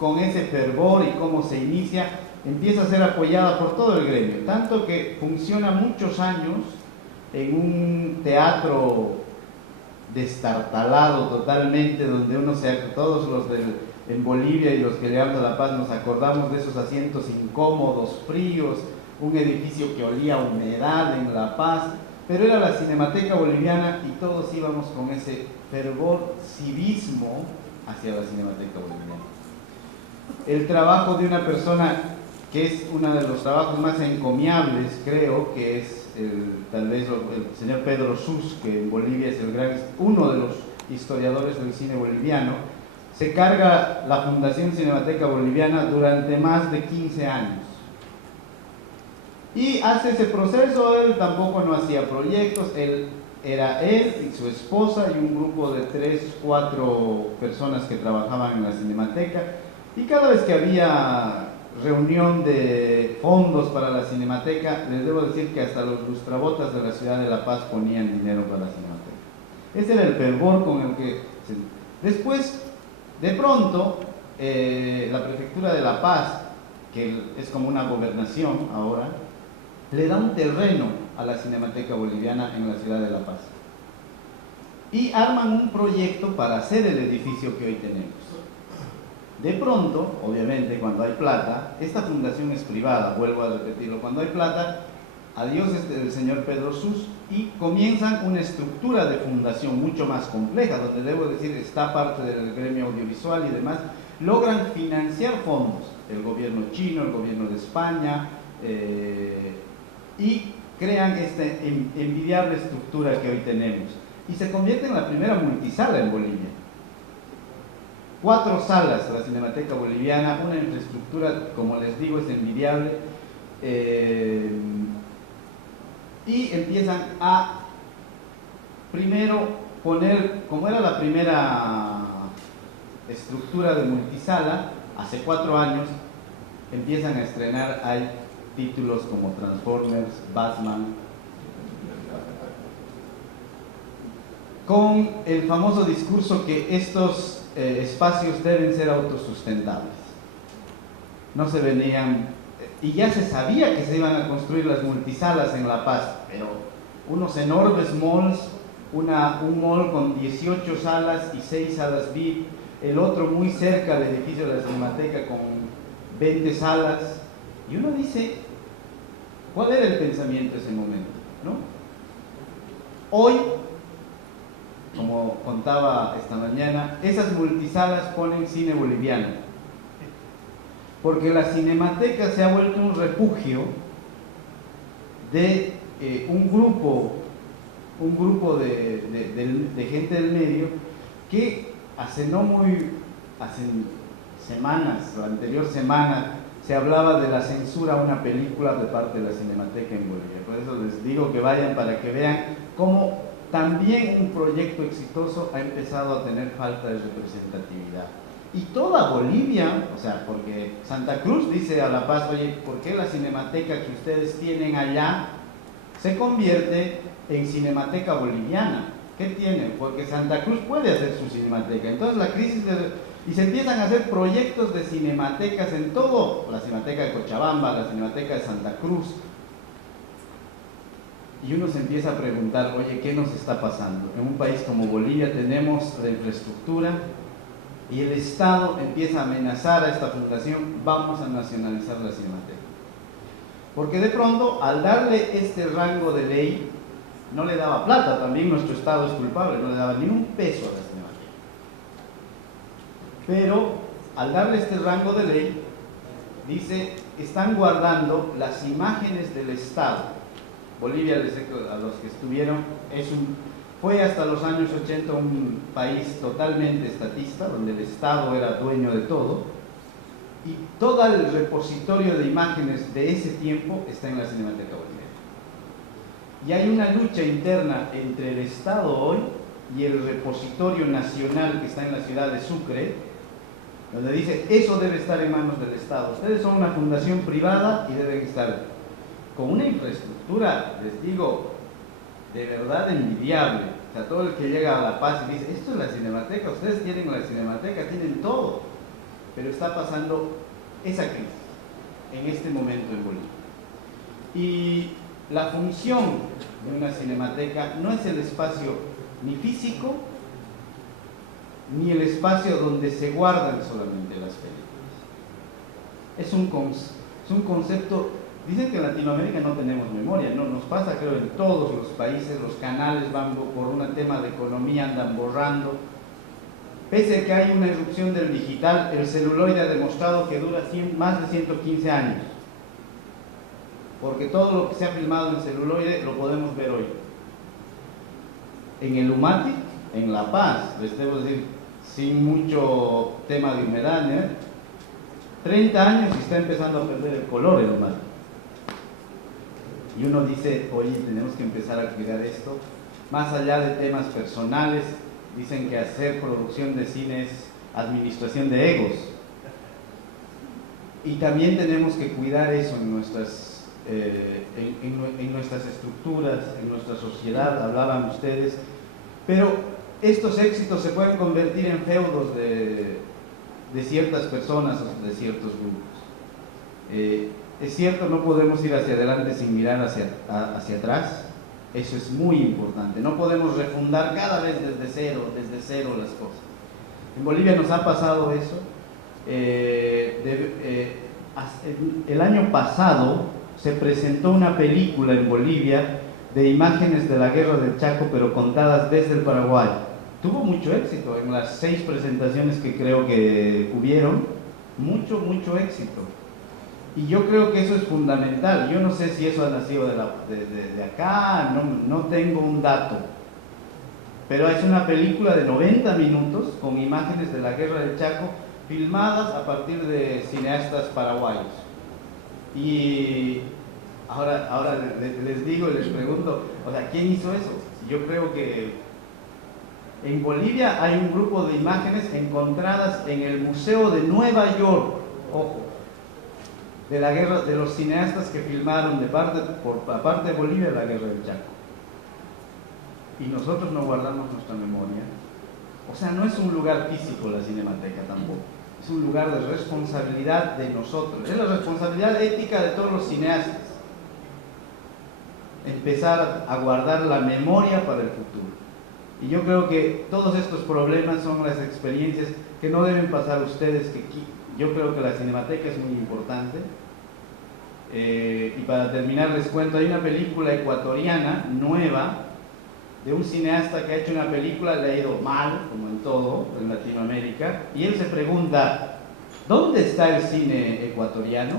con ese fervor y cómo se inicia, empieza a ser apoyada por todo el gremio, tanto que funciona muchos años en un teatro destartalado totalmente, donde todos los en Bolivia y los que le hablan La Paz nos acordamos de esos asientos incómodos, fríos, un edificio que olía a humedad en La Paz, pero era la Cinemateca Boliviana y todos íbamos con ese fervor civismo hacia la Cinemateca Boliviana. El trabajo de una persona que es uno de los trabajos más encomiables, creo, que es tal vez el señor Pedro Sus, que en Bolivia es uno de los historiadores del cine boliviano. Se carga la Fundación Cinemateca Boliviana durante más de 15 años. Y hace ese proceso. Él tampoco no hacía proyectos, era él y su esposa y un grupo de 3, 4 personas que trabajaban en la Cinemateca. Y cada vez que había reunión de fondos para la Cinemateca, les debo decir que hasta los lustrabotas de la ciudad de La Paz ponían dinero para la Cinemateca. Ese era el fervor con el que... Después, de pronto, la prefectura de La Paz, que es como una gobernación ahora, le da un terreno a la Cinemateca Boliviana en la ciudad de La Paz. Y arman un proyecto para hacer el edificio que hoy tenemos. De pronto, obviamente, cuando hay plata, esta fundación es privada, vuelvo a repetirlo, cuando hay plata, adiós el señor Pedro Sus, y comienzan una estructura de fundación mucho más compleja, donde debo decir está parte del gremio audiovisual y demás, logran financiar fondos, el gobierno chino, el gobierno de España, y crean esta envidiable estructura que hoy tenemos. Y se convierte en la primera multisala en Bolivia. 4 salas, la Cinemateca Boliviana, una infraestructura, como les digo, es envidiable. Y empiezan a primero poner, como era la primera estructura de multisala, hace 4 años empiezan a estrenar, hay títulos como Transformers, Batman, con el famoso discurso que estos espacios deben ser autosustentables. No se venían, y ya se sabía que se iban a construir las multisalas en La Paz, pero unos enormes malls, un mall con 18 salas y 6 salas VIP, el otro muy cerca del edificio de la Cinemateca con 20 salas, y uno dice, ¿cuál era el pensamiento en ese momento? ¿No? Hoy, como contaba esta mañana, esas multisalas ponen cine boliviano, porque la Cinemateca se ha vuelto un refugio de un grupo de gente del medio que hace semanas, la anterior semana, se hablaba de la censura a una película de parte de la Cinemateca en Bolivia. Por eso les digo que vayan para que vean cómo también un proyecto exitoso ha empezado a tener falta de representatividad. Y toda Bolivia, o sea, porque Santa Cruz dice a La Paz, oye, ¿por qué la Cinemateca que ustedes tienen allá se convierte en Cinemateca Boliviana? ¿Qué tienen? Porque Santa Cruz puede hacer su Cinemateca. Entonces la crisis y se empiezan a hacer proyectos de cinematecas en todo, la Cinemateca de Cochabamba, la Cinemateca de Santa Cruz. Y uno se empieza a preguntar, oye, ¿qué nos está pasando? En un país como Bolivia tenemos la infraestructura y el Estado empieza a amenazar a esta fundación, vamos a nacionalizar la Cinemateca. Porque de pronto, al darle este rango de ley, no le daba plata, también nuestro Estado es culpable, no le daba ni un peso a la Cinemateca. Pero al darle este rango de ley, dice, están guardando las imágenes del Estado. Bolivia, a los que estuvieron, fue hasta los años 80 un país totalmente estatista, donde el Estado era dueño de todo, y todo el repositorio de imágenes de ese tiempo está en la Cinemateca Boliviana. Y hay una lucha interna entre el Estado hoy y el repositorio nacional que está en la ciudad de Sucre, donde dice, eso debe estar en manos del Estado. Ustedes son una fundación privada y deben estar con una infraestructura, les digo, de verdad envidiable. O sea, todo el que llega a La Paz y dice, esto es la Cinemateca, ustedes tienen la Cinemateca, tienen todo. Pero está pasando esa crisis en este momento en Bolivia. Y la función de una cinemateca no es el espacio ni físico, ni el espacio donde se guardan solamente las películas. Es un concepto. Dicen que en Latinoamérica no tenemos memoria, no nos pasa, creo, en todos los países. Los canales van por un tema de economía, andan borrando. Pese a que hay una irrupción del digital, el celuloide ha demostrado que dura más de 115 años, porque todo lo que se ha filmado en celuloide lo podemos ver hoy. En el Umatic, en La Paz, les debo decir, sin mucho tema de humedad, 30 años y está empezando a perder el color el Umatic. Y uno dice, oye, tenemos que empezar a cuidar esto. Más allá de temas personales, dicen que hacer producción de cine es administración de egos. Y también tenemos que cuidar eso en nuestras estructuras, en nuestra sociedad, hablaban ustedes. Pero estos éxitos se pueden convertir en feudos de ciertas personas o de ciertos grupos. Es cierto, no podemos ir hacia adelante sin mirar hacia atrás. Eso es muy importante. No podemos refundar cada vez desde cero las cosas. En Bolivia nos ha pasado eso. El año pasado se presentó una película en Bolivia de imágenes de la guerra del Chaco, pero contadas desde el Paraguay. Tuvo mucho éxito en las 6 presentaciones que creo que hubieron. Mucho éxito. Y yo creo que eso es fundamental. Yo no sé si eso ha nacido de acá, no tengo un dato. Pero es una película de 90 minutos con imágenes de la guerra del Chaco filmadas a partir de cineastas paraguayos. Y ahora les digo y les pregunto, o sea, ¿quién hizo eso? Yo creo que en Bolivia hay un grupo de imágenes encontradas en el Museo de Nueva York, ojo, de la guerra, de los cineastas que filmaron aparte de Bolivia la guerra del Chaco. Y nosotros no guardamos nuestra memoria. O sea, no es un lugar físico la Cinemateca tampoco, es un lugar de responsabilidad de nosotros, es la responsabilidad ética de todos los cineastas, empezar a guardar la memoria para el futuro. Y yo creo que todos estos problemas son las experiencias que no deben pasar ustedes, yo creo que la Cinemateca es muy importante. Y para terminar les cuento, hay una película ecuatoriana nueva de un cineasta que ha hecho una película, le ha ido mal, como en todo, en Latinoamérica, y él se pregunta, ¿dónde está el cine ecuatoriano?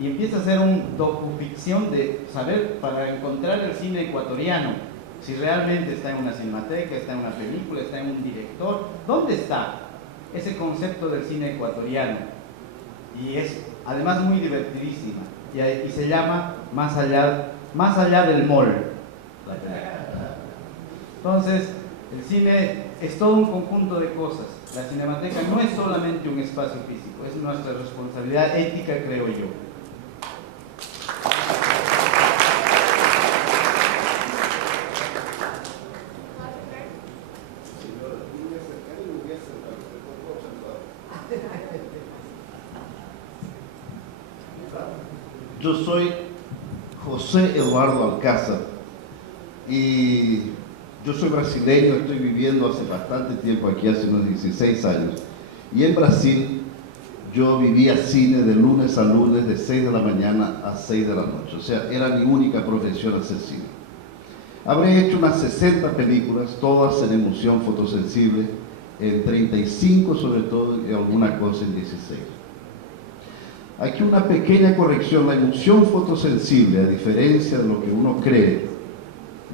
Y empieza a hacer un docuficción de saber, para encontrar el cine ecuatoriano, si realmente está en una cinemateca, está en una película, está en un director, ¿dónde está ese concepto del cine ecuatoriano? Y es además muy divertidísima, y se llama Más allá del mall. Entonces, el cine es todo un conjunto de cosas. La Cinemateca no es solamente un espacio físico, es nuestra responsabilidad ética, creo yo. Yo soy José Eduardo Alcázar y yo soy brasileño, estoy viviendo hace bastante tiempo aquí, hace unos 16 años. Y en Brasil yo vivía cine de lunes a lunes, de 6 de la mañana a 6 de la noche. O sea, era mi única profesión hacer cine. Habré hecho unas 60 películas, todas en emulsión fotosensible, en 35 sobre todo y alguna cosa en 16. Aquí una pequeña corrección: la emulsión fotosensible, a diferencia de lo que uno cree,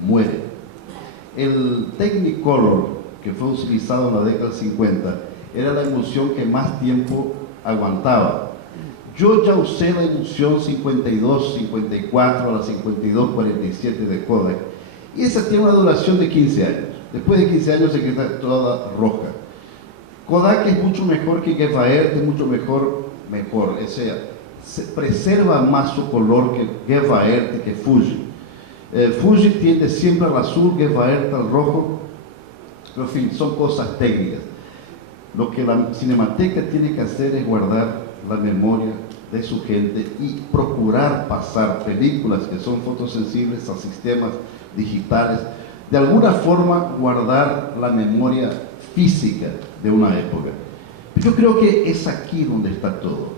muere. El Technicolor, que fue utilizado en la década del 50, era la emulsión que más tiempo aguantaba. Yo ya usé la emulsión 52, 54, la 52, 47 de Kodak, y esa tiene una duración de 15 años. Después de 15 años se queda toda roja. Kodak es mucho mejor que Gevaert, es mucho mejor, o sea, se preserva más su color que Gevaert y que Fuji. Fuji tiende siempre al azul, Gevaert al rojo, pero en fin, son cosas técnicas. Lo que la Cinemateca tiene que hacer es guardar la memoria de su gente y procurar pasar películas que son fotosensibles a sistemas digitales, de alguna forma guardar la memoria física de una época. Yo creo que es aquí donde está todo.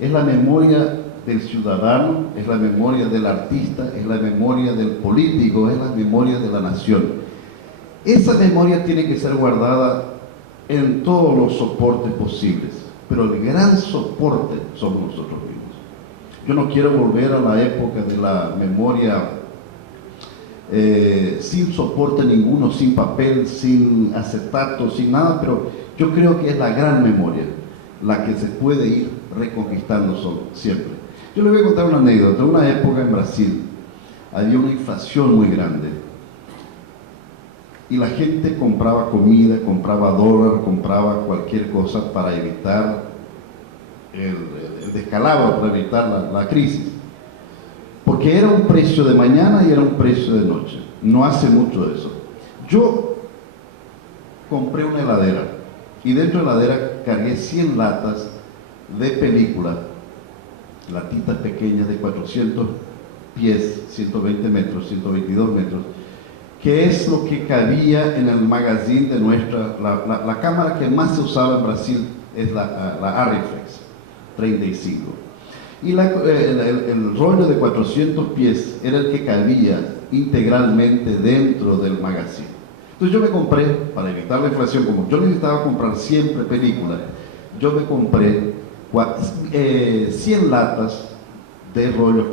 Es la memoria del ciudadano, es la memoria del artista, es la memoria del político, es la memoria de la nación. Esa memoria tiene que ser guardada en todos los soportes posibles, pero el gran soporte somos nosotros mismos. Yo no quiero volver a la época de la memoria sin soporte ninguno, sin papel, sin acetato, sin nada, pero yo creo que es la gran memoria la que se puede ir reconquistando siempre. Yo les voy a contar una anécdota. En una época en Brasil había una inflación muy grande y la gente compraba comida, compraba dólar, compraba cualquier cosa para evitar el descalabro, para evitar la crisis. Porque era un precio de mañana y era un precio de noche. No hace mucho de eso. Yo compré una heladera y dentro de la heladera cargué 100 latas de película, latitas pequeñas de 400 pies, 120 metros, 122 metros, que es lo que cabía en el magazine de nuestra, la cámara que más se usaba en Brasil es la Arriflex 35. Y el rollo de 400 pies era el que cabía integralmente dentro del magazine. Entonces yo me compré, para evitar la inflación, como yo necesitaba comprar siempre películas, yo me compré 100 latas de rollos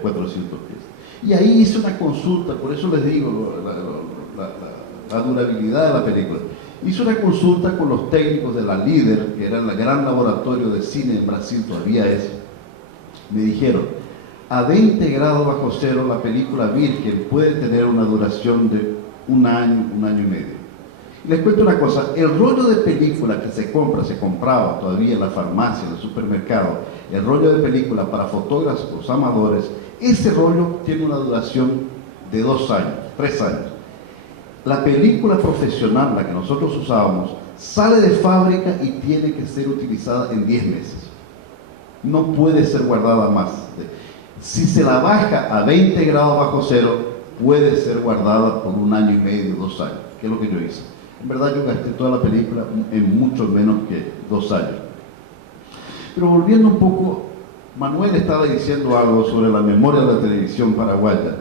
400 pies. Y ahí hice una consulta, por eso les digo la durabilidad de la película. Hice una consulta con los técnicos de la Líder, que era el gran laboratorio de cine en Brasil, todavía es. Me dijeron, a 20 grados bajo cero la película virgen puede tener una duración de un año y medio. Les cuento una cosa, el rollo de película que se compraba todavía en la farmacia, en el supermercado, el rollo de película para fotógrafos amadores, ese rollo tiene una duración de 2 años, 3 años. La película profesional, la que nosotros usábamos, sale de fábrica y tiene que ser utilizada en 10 meses. No puede ser guardada más. Si se la baja a 20 grados bajo cero, puede ser guardada por 1 año y medio, 2 años, que es lo que yo hice. En verdad yo gasté toda la película en mucho menos que 2 años. Pero volviendo un poco, Manuel estaba diciendo algo sobre la memoria de la televisión paraguaya.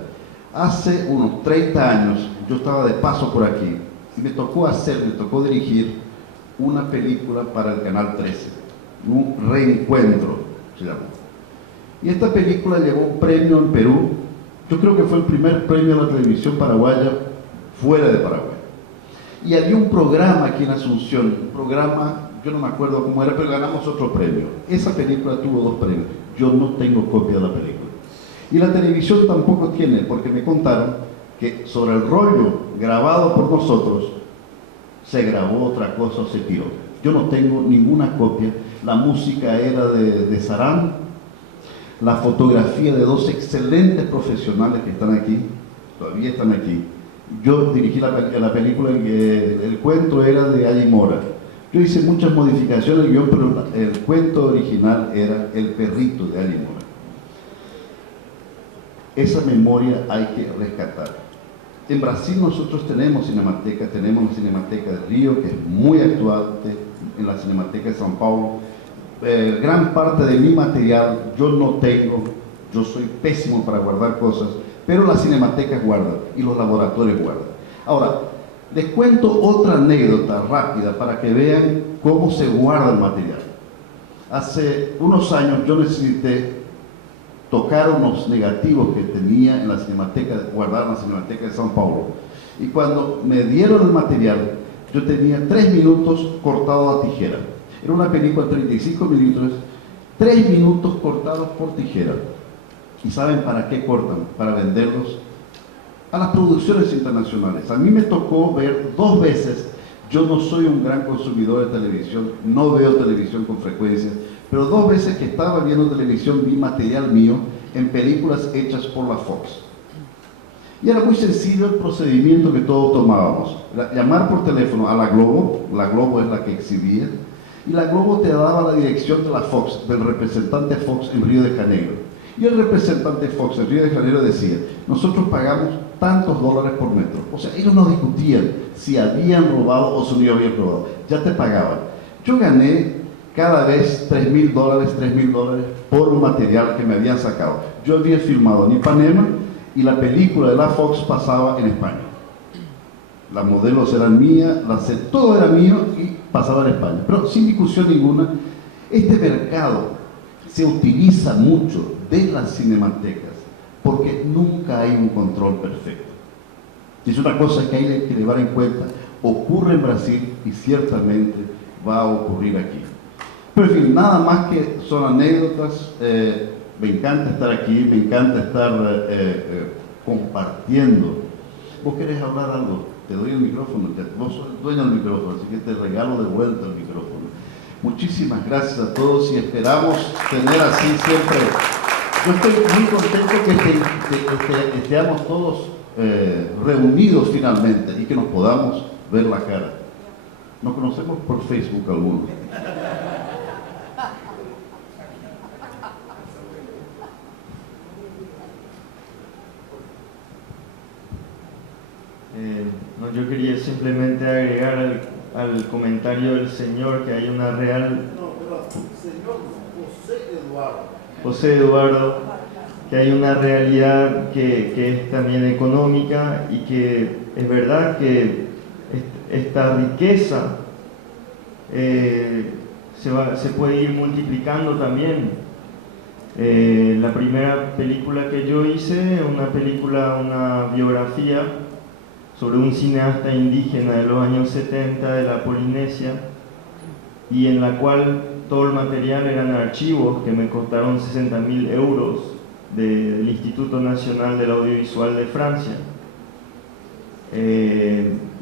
Hace unos 30 años yo estaba de paso por aquí y me tocó dirigir una película para el Canal 13, un reencuentro se llamó. Y esta película llevó un premio en Perú. Yo creo que fue el primer premio de la televisión paraguaya fuera de Paraguay. Y había un programa aquí en Asunción, un programa, yo no me acuerdo cómo era, pero ganamos otro premio. Esa película tuvo 2 premios. Yo no tengo copia de la película. Y la televisión tampoco tiene, porque me contaron que sobre el rollo grabado por nosotros se grabó otra cosa o se tiró. Yo no tengo ninguna copia. La música era de Sarán, la fotografía de 2 excelentes profesionales que están aquí, todavía están aquí. Yo dirigí la película, el cuento era de Ali Mora. Yo hice muchas modificaciones del guión, pero el cuento original era El perrito de Ali Mora. Esa memoria hay que rescatar. En Brasil nosotros tenemos Cinemateca, tenemos la Cinemateca de Río, que es muy actual, en la Cinemateca de São Paulo. Gran parte de mi material yo no tengo, yo soy pésimo para guardar cosas, pero las cinematecas guardan y los laboratorios guardan. Ahora, les cuento otra anécdota rápida para que vean cómo se guarda el material. Hace unos años yo necesité tocar unos negativos que tenía en la cinemateca, guardar en la Cinemateca de São Paulo. Y cuando me dieron el material, yo tenía 3 minutos cortado a tijera. Era una película de 35 milímetros, 3 minutos cortados por tijera. ¿Y saben para qué cortan? Para venderlos a las producciones internacionales. A mí me tocó ver 2 veces, yo no soy un gran consumidor de televisión, no veo televisión con frecuencia, pero 2 veces que estaba viendo televisión vi material mío en películas hechas por la Fox. Y era muy sencillo el procedimiento que todos tomábamos. Llamar por teléfono a la Globo es la que exhibía, y la Globo te daba la dirección de la Fox, del representante Fox en Río de Janeiro. Y el representante Fox en Río de Janeiro decía, nosotros pagamos tantos dólares por metro. O sea, ellos no discutían si habían robado o si no habían robado, ya te pagaban. Yo gané cada vez $3.000 por un material que me habían sacado. Yo había filmado en Ipanema y la película de la Fox pasaba en España. Las modelos eran mías, todo era mío y pasaba en España. Pero sin discusión ninguna, este mercado se utiliza mucho de las cinematecas porque nunca hay un control perfecto. Y es una cosa que hay que llevar en cuenta. Ocurre en Brasil y ciertamente va a ocurrir aquí. Pero en fin, nada más que son anécdotas. Me encanta estar aquí, me encanta estar compartiendo. ¿Vos querés hablar algo? Te doy el micrófono, vos sos el dueño del micrófono, así que te regalo de vuelta el micrófono. Muchísimas gracias a todos y esperamos tener así siempre. Yo estoy muy contento que estemos todos reunidos finalmente y que nos podamos ver la cara. Nos conocemos por Facebook algunos. No, yo quería simplemente agregar al comentario del señor que hay una real... Señor José Eduardo, que hay una realidad que es también económica y que es verdad que esta riqueza se puede ir multiplicando también. La primera película que yo hice, una biografía sobre un cineasta indígena de los años 70 de la Polinesia, y en la cual todo el material eran archivos que me costaron 60.000 euros del Instituto Nacional del Audiovisual de Francia.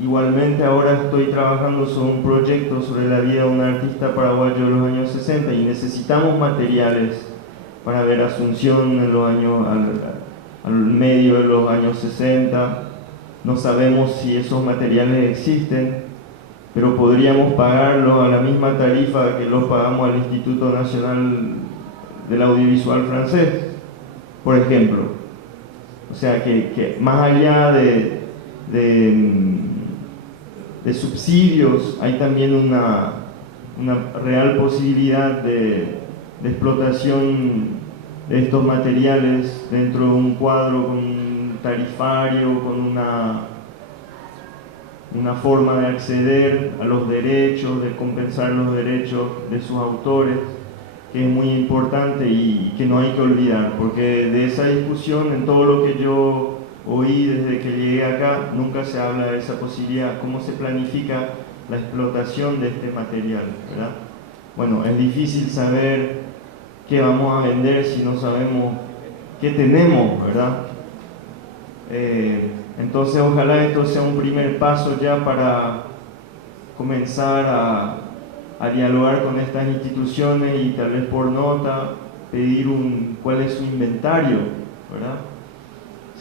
Igualmente ahora estoy trabajando sobre un proyecto sobre la vida de un artista paraguayo de los años 60 y necesitamos materiales para ver Asunción en los años, al medio de los años 60. No sabemos si esos materiales existen, pero podríamos pagarlos a la misma tarifa que los pagamos al Instituto Nacional del Audiovisual francés, por ejemplo. O sea que más allá de subsidios, hay también una real posibilidad de explotación de estos materiales dentro de un cuadro con un tarifario, con una forma de acceder a los derechos, de compensar los derechos de sus autores, que es muy importante y que no hay que olvidar, porque de esa discusión, en todo lo que yo oí desde que llegué acá, nunca se habla de esa posibilidad, cómo se planifica la explotación de este material, ¿verdad? Bueno, es difícil saber qué vamos a vender si no sabemos qué tenemos, ¿verdad? Entonces ojalá esto sea un primer paso ya para comenzar a dialogar con estas instituciones y tal vez por nota pedir cuál es su inventario, ¿verdad?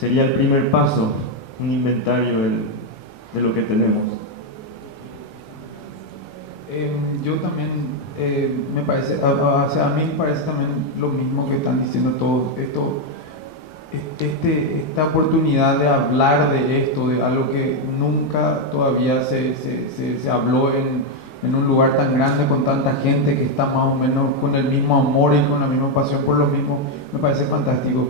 Sería el primer paso, un inventario de lo que tenemos. Yo también me parece, a mí me parece también lo mismo que están diciendo todos. Esta oportunidad de hablar de esto, de algo que nunca todavía se habló en un lugar tan grande, con tanta gente que está más o menos con el mismo amor y con la misma pasión por lo mismo, me parece fantástico.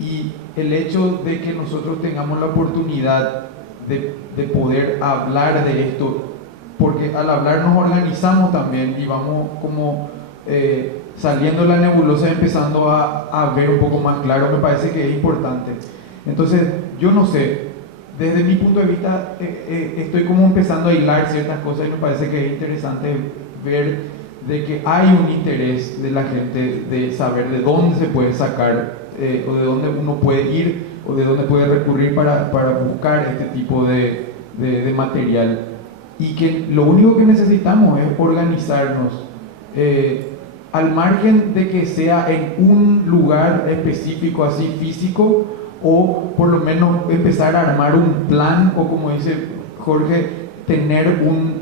Y el hecho de que nosotros tengamos la oportunidad de poder hablar de esto, porque al hablar nos organizamos también y vamos como saliendo de la nebulosa, empezando a ver un poco más claro, me parece que es importante. Entonces, yo no sé, desde mi punto de vista estoy como empezando a hilar ciertas cosas y me parece que es interesante ver de que hay un interés de la gente de saber de dónde se puede sacar o de dónde uno puede ir o de dónde puede recurrir para buscar este tipo de material, y que lo único que necesitamos es organizarnos al margen de que sea en un lugar específico así físico, o por lo menos empezar a armar un plan, o como dice Jorge, tener un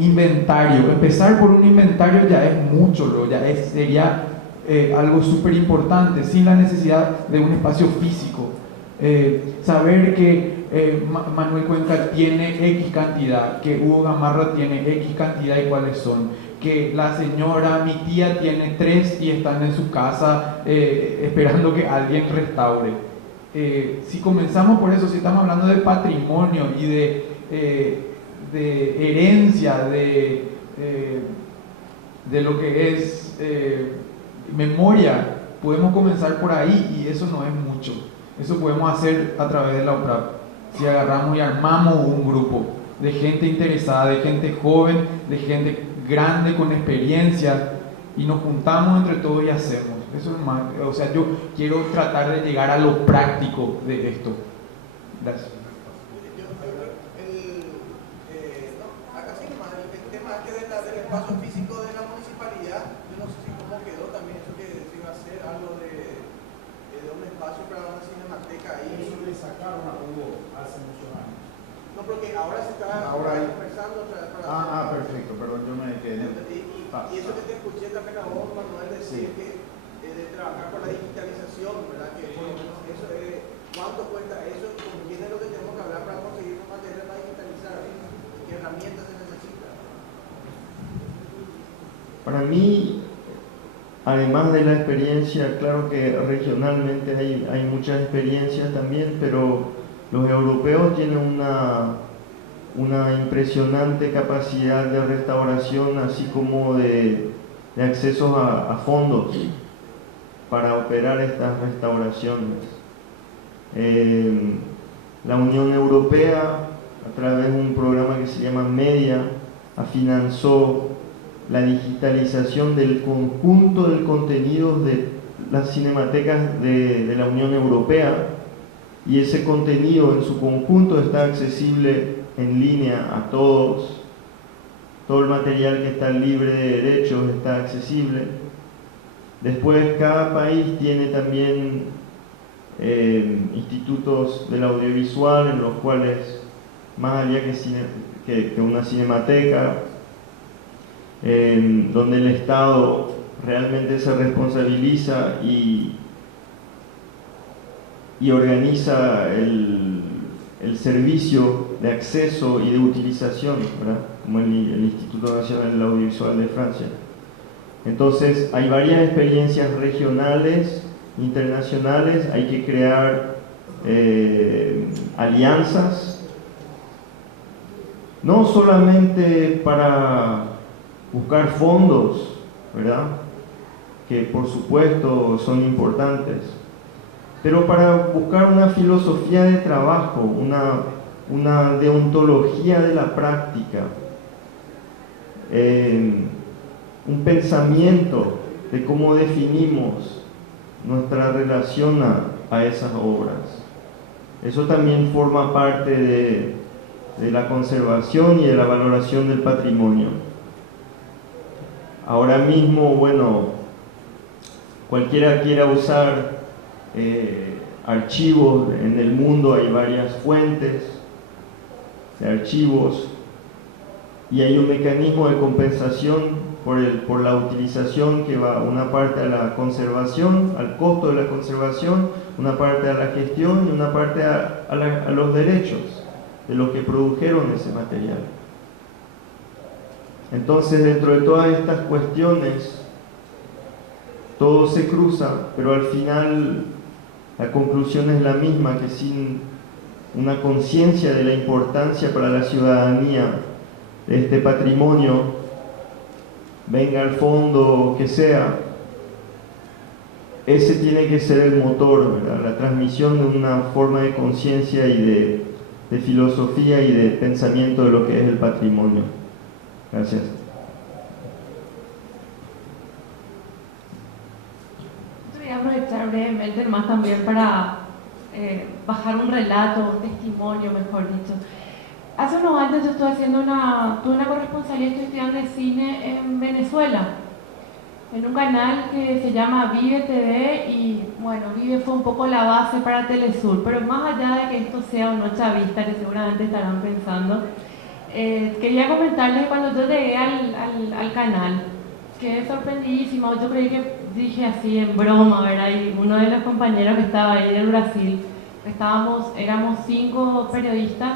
inventario. Empezar por un inventario ya es mucho, sería algo súper importante, sin la necesidad de un espacio físico. Saber que Manuel Cuenca tiene X cantidad, que Hugo Gamarra tiene X cantidad y cuáles son, que la señora, mi tía, tiene 3 y están en su casa esperando que alguien restaure. Si comenzamos por eso, si estamos hablando de patrimonio y de herencia, de lo que es memoria, podemos comenzar por ahí y eso no es mucho. Eso podemos hacer a través de la OPRAP. Si agarramos y armamos un grupo de gente interesada, de gente joven, de gente grande con experiencia y nos juntamos entre todos y hacemos. Eso es más, o sea, yo quiero tratar de llegar a lo práctico de esto. Gracias. Acá sí nomás, el tema es que del espacio físico de la municipalidad, yo no sé si cómo quedó también eso que se iba a hacer, algo de un espacio para una cinemateca ahí. Eso le sacaron a Hugo hace muchos años. No, porque ahora se está conversando para... perfecto, perdón, yo me quedé. Y eso que te escuché también a vos, Manuel, decir que de trabajar con la digitalización, ¿verdad? Que eso es, ¿cuánto cuesta eso? ¿Con quién es lo que tenemos que hablar para conseguir un material para digitalizar? ¿Qué herramientas se necesitan? Para mí, además de la experiencia, claro que regionalmente hay muchas experiencias también, pero los europeos tienen una impresionante capacidad de restauración, así como de acceso a fondos para operar estas restauraciones. La Unión Europea, a través de un programa que se llama MEDIA, finanzó la digitalización del conjunto del contenido de las cinematecas de la Unión Europea, y ese contenido en su conjunto está accesible en línea a todos. Todo el material que está libre de derechos está accesible. Después, cada país tiene también institutos del audiovisual, en los cuales, más allá que una cinemateca, donde el Estado realmente se responsabiliza y organiza el servicio de acceso y de utilización, ¿verdad? Como el Instituto Nacional del Audiovisual de Francia. Entonces, hay varias experiencias regionales, internacionales, hay que crear alianzas, no solamente para buscar fondos, ¿verdad?, que por supuesto son importantes, pero para buscar una filosofía de trabajo, una deontología de la práctica, un pensamiento de cómo definimos nuestra relación a esas obras. Eso también forma parte de la conservación y de la valoración del patrimonio. Ahora mismo, bueno, cualquiera quiera usar archivos, en el mundo hay varias fuentes de archivos y hay un mecanismo de compensación por la utilización, que va una parte a la conservación, al costo de la conservación, una parte a la gestión y una parte a los derechos de los que produjeron ese material. Entonces, dentro de todas estas cuestiones, todo se cruza, pero al final la conclusión es la misma, que sin una conciencia de la importancia para la ciudadanía de este patrimonio, venga el fondo que sea, ese tiene que ser el motor, ¿verdad? La transmisión de una forma de conciencia y de filosofía y de pensamiento de lo que es el patrimonio. Gracias. Voy a aprovechar brevemente más también para bajar un relato, un testimonio, mejor dicho. Hace unos años yo tuve una corresponsalía, estoy estudiando de cine en Venezuela, en un canal que se llama Vive TV, y bueno, Vive fue un poco la base para Telesur, pero más allá de que esto sea un chavista, que seguramente estarán pensando, quería comentarles que cuando yo llegué al canal, quedé sorprendidísima. Yo creí que dije así en broma, ¿verdad? Y uno de los compañeros que estaba ahí del Brasil éramos 5 periodistas,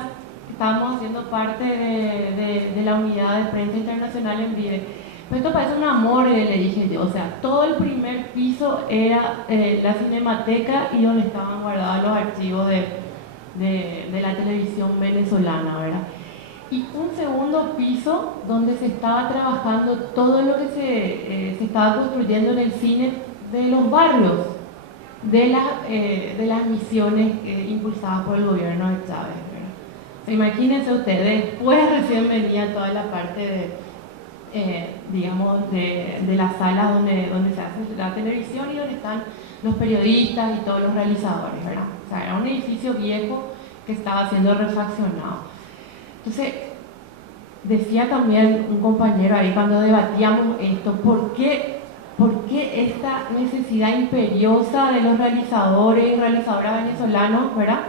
estábamos haciendo parte de la unidad de prensa internacional en Vive. Pero esto parece un amor, le dije yo, o sea, todo el primer piso era la cinemateca y donde estaban guardados los archivos de la televisión venezolana, ¿verdad? Y un segundo piso donde se estaba trabajando todo lo que se estaba construyendo en el cine de los barrios, de las misiones impulsadas por el gobierno de Chávez, ¿verdad? O sea, imagínense ustedes, después recién venía toda la parte digamos, de las salas donde se hace la televisión y donde están los periodistas y todos los realizadores, ¿verdad? O sea, era un edificio viejo que estaba siendo refaccionado. Entonces, decía también un compañero ahí cuando debatíamos esto, ¿por qué esta necesidad imperiosa de los realizadores y realizadoras venezolanos, ¿verdad?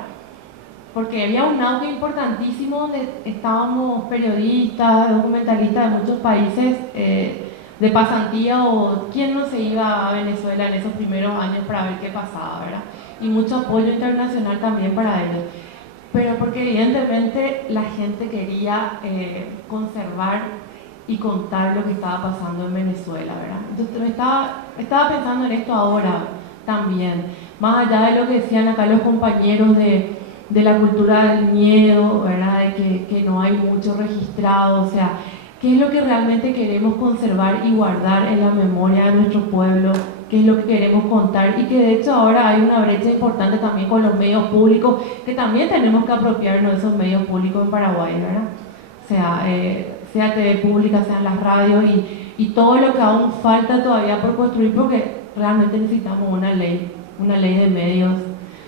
Porque había un auge importantísimo donde estábamos periodistas, documentalistas de muchos países de pasantía, o quién no se iba a Venezuela en esos primeros años para ver qué pasaba, ¿verdad? Y mucho apoyo internacional también para ellos. Pero porque evidentemente la gente quería conservar y contar lo que estaba pasando en Venezuela, ¿verdad? Entonces estaba pensando en esto ahora también, más allá de lo que decían acá los compañeros de la cultura del miedo, ¿verdad? De que no hay mucho registrado, o sea, ¿qué es lo que realmente queremos conservar y guardar en la memoria de nuestro pueblo? ¿Qué es lo que queremos contar? Y que de hecho ahora hay una brecha importante también con los medios públicos, que también tenemos que apropiarnos de esos medios públicos en Paraguay, ¿verdad? O sea TV pública, sean las radios y todo lo que aún falta todavía por construir, porque realmente necesitamos una ley de medios,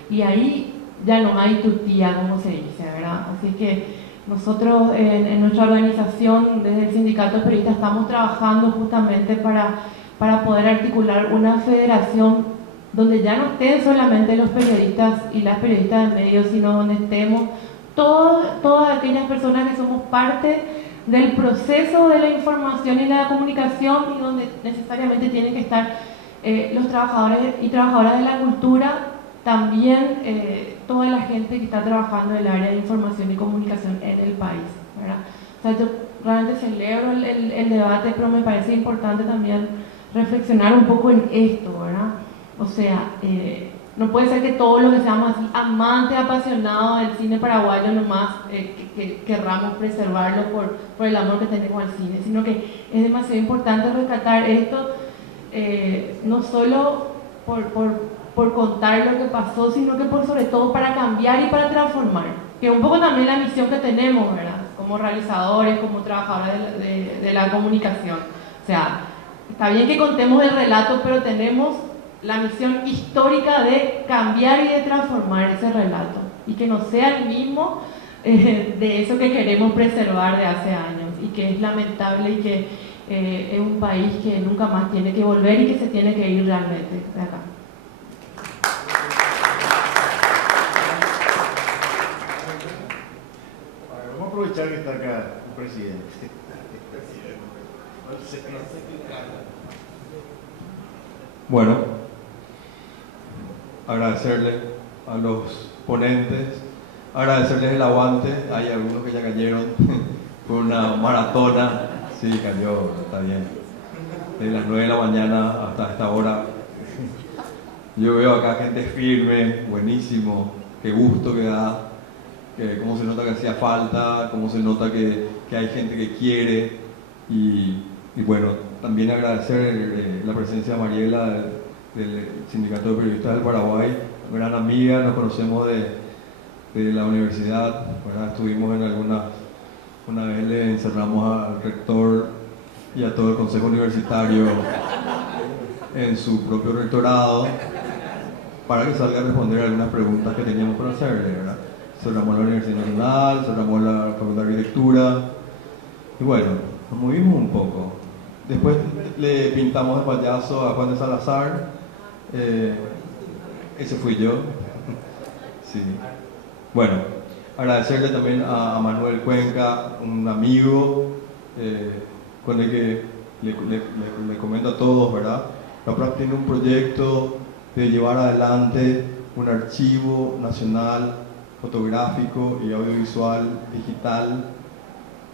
y ahí ya no hay tutía, como se dice, ¿verdad? Así que nosotros en nuestra organización, desde el Sindicato de Periodistas, estamos trabajando justamente para poder articular una federación donde ya no estén solamente los periodistas y las periodistas de medios, sino donde estemos todas aquellas personas que somos parte del proceso de la información y la comunicación, y donde necesariamente tienen que estar los trabajadores y trabajadoras de la cultura, también toda la gente que está trabajando en el área de información y comunicación en el país, ¿verdad? O sea, yo realmente celebro el debate, pero me parece importante también reflexionar un poco en esto, ¿verdad? O sea, no puede ser que todos los que seamos así amantes, apasionados del cine paraguayo nomás que querramos preservarlo por el amor que tenemos al cine, sino que es demasiado importante rescatar esto, no solo por contar lo que pasó, sino que sobre todo para cambiar y para transformar, que es un poco también la misión que tenemos, ¿verdad? Como realizadores, como trabajadores de la comunicación. O sea, está bien que contemos el relato, pero tenemos la misión histórica de cambiar y de transformar ese relato, y que no sea el mismo de eso que queremos preservar de hace años, y que es lamentable, y que es un país que nunca más tiene que volver y que se tiene que ir realmente de acá. Vamos a aprovechar que está acá el presidente. Bueno, agradecerle a los ponentes, agradecerles el aguante. Hay algunos que ya cayeron por una maratona. Sí, cayó, está bien. De las 9 de la mañana hasta esta hora. Yo veo acá gente firme, buenísimo, qué gusto que da, cómo se nota que hacía falta, cómo se nota que hay gente que quiere. Y bueno, también agradecer la presencia de Mariela del Sindicato de Periodistas del Paraguay, gran amiga, nos conocemos de la universidad, ¿verdad? Estuvimos una vez le encerramos al rector y a todo el consejo universitario en su propio rectorado para que salga a responder algunas preguntas que teníamos por hacerle, ¿verdad? Cerramos la Universidad Nacional, cerramos la Facultad de Arquitectura y bueno, nos movimos un poco. Después le pintamos de payaso a Juan de Salazar, ese fui yo. Sí. Bueno, agradecerle también a Manuel Cuenca, un amigo con el que le comento a todos, ¿verdad? Capraz tiene un proyecto de llevar adelante un archivo nacional fotográfico y audiovisual digital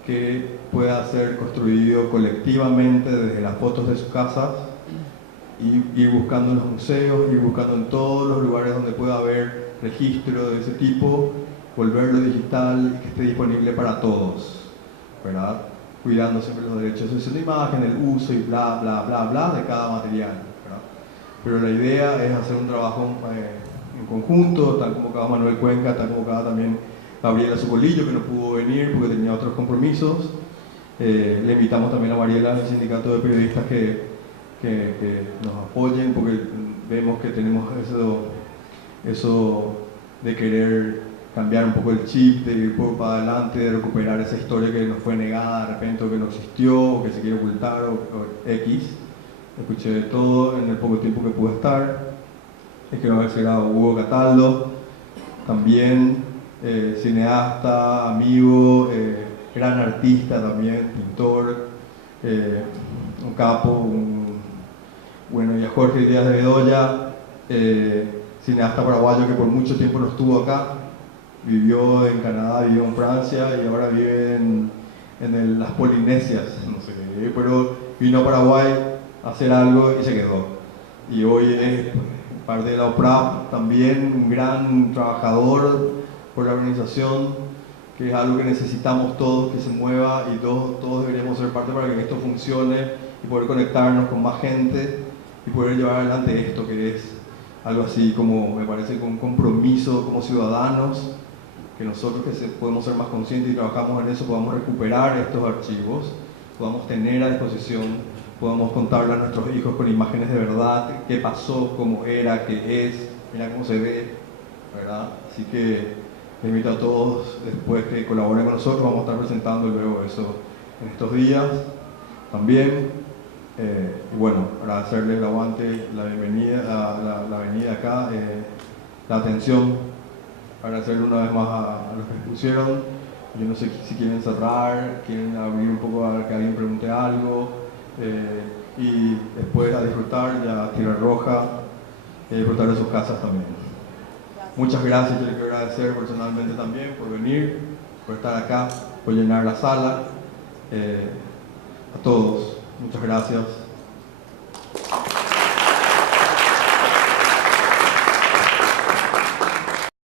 que pueda ser construido colectivamente desde las fotos de sus casas y ir buscando en los museos, ir buscando en todos los lugares donde pueda haber registro de ese tipo, volverlo digital y que esté disponible para todos, ¿verdad? Cuidando siempre los derechos de la imagen, el uso y bla, bla, bla, bla de cada material, ¿verdad? Pero la idea es hacer un trabajo en conjunto, tal como cada Manuel Cuenca, tal como cada también Gabriela Socolillo, que no pudo venir porque tenía otros compromisos. Le invitamos también a Mariela del Sindicato de Periodistas que nos apoyen, porque vemos que tenemos eso de querer cambiar un poco el chip, de ir para adelante, de recuperar esa historia que nos fue negada de repente, o que no existió, o que se quiere ocultar, o X. Escuché de todo en el poco tiempo que pude estar. Es que va a haber a Hugo Cataldo, también cineasta, amigo, gran artista también, pintor, un capo, bueno, y a Jorge Díaz de Bedoya, cineasta paraguayo que por mucho tiempo no estuvo acá, vivió en Canadá, vivió en Francia y ahora vive en las Polinesias, no sé qué, pero vino a Paraguay a hacer algo y se quedó. Y hoy es parte de la OPRAP, también un gran trabajador por la organización, que es algo que necesitamos todos que se mueva y todos deberíamos ser parte para que esto funcione y poder conectarnos con más gente y poder llevar adelante esto, que es algo así como, me parece, con un compromiso como ciudadanos, que nosotros que podemos ser más conscientes y trabajamos en eso, podamos recuperar estos archivos, podamos tener a disposición, podamos contarle a nuestros hijos con imágenes de verdad, qué pasó, cómo era, qué es, mira cómo se ve, ¿verdad? Así que les invito a todos, después que colaboren con nosotros, vamos a estar presentando luego eso en estos días también. Y bueno, agradecerles el aguante, la bienvenida, la venida acá, la atención, agradecerle una vez más a los que expusieron. Yo no sé si quieren cerrar, quieren abrir un poco a que alguien pregunte algo, y después a disfrutar, ya Tierra Roja, y disfrutar de sus casas también. Muchas gracias, yo les quiero agradecer personalmente también por venir, por estar acá, por llenar la sala. A todos, muchas gracias.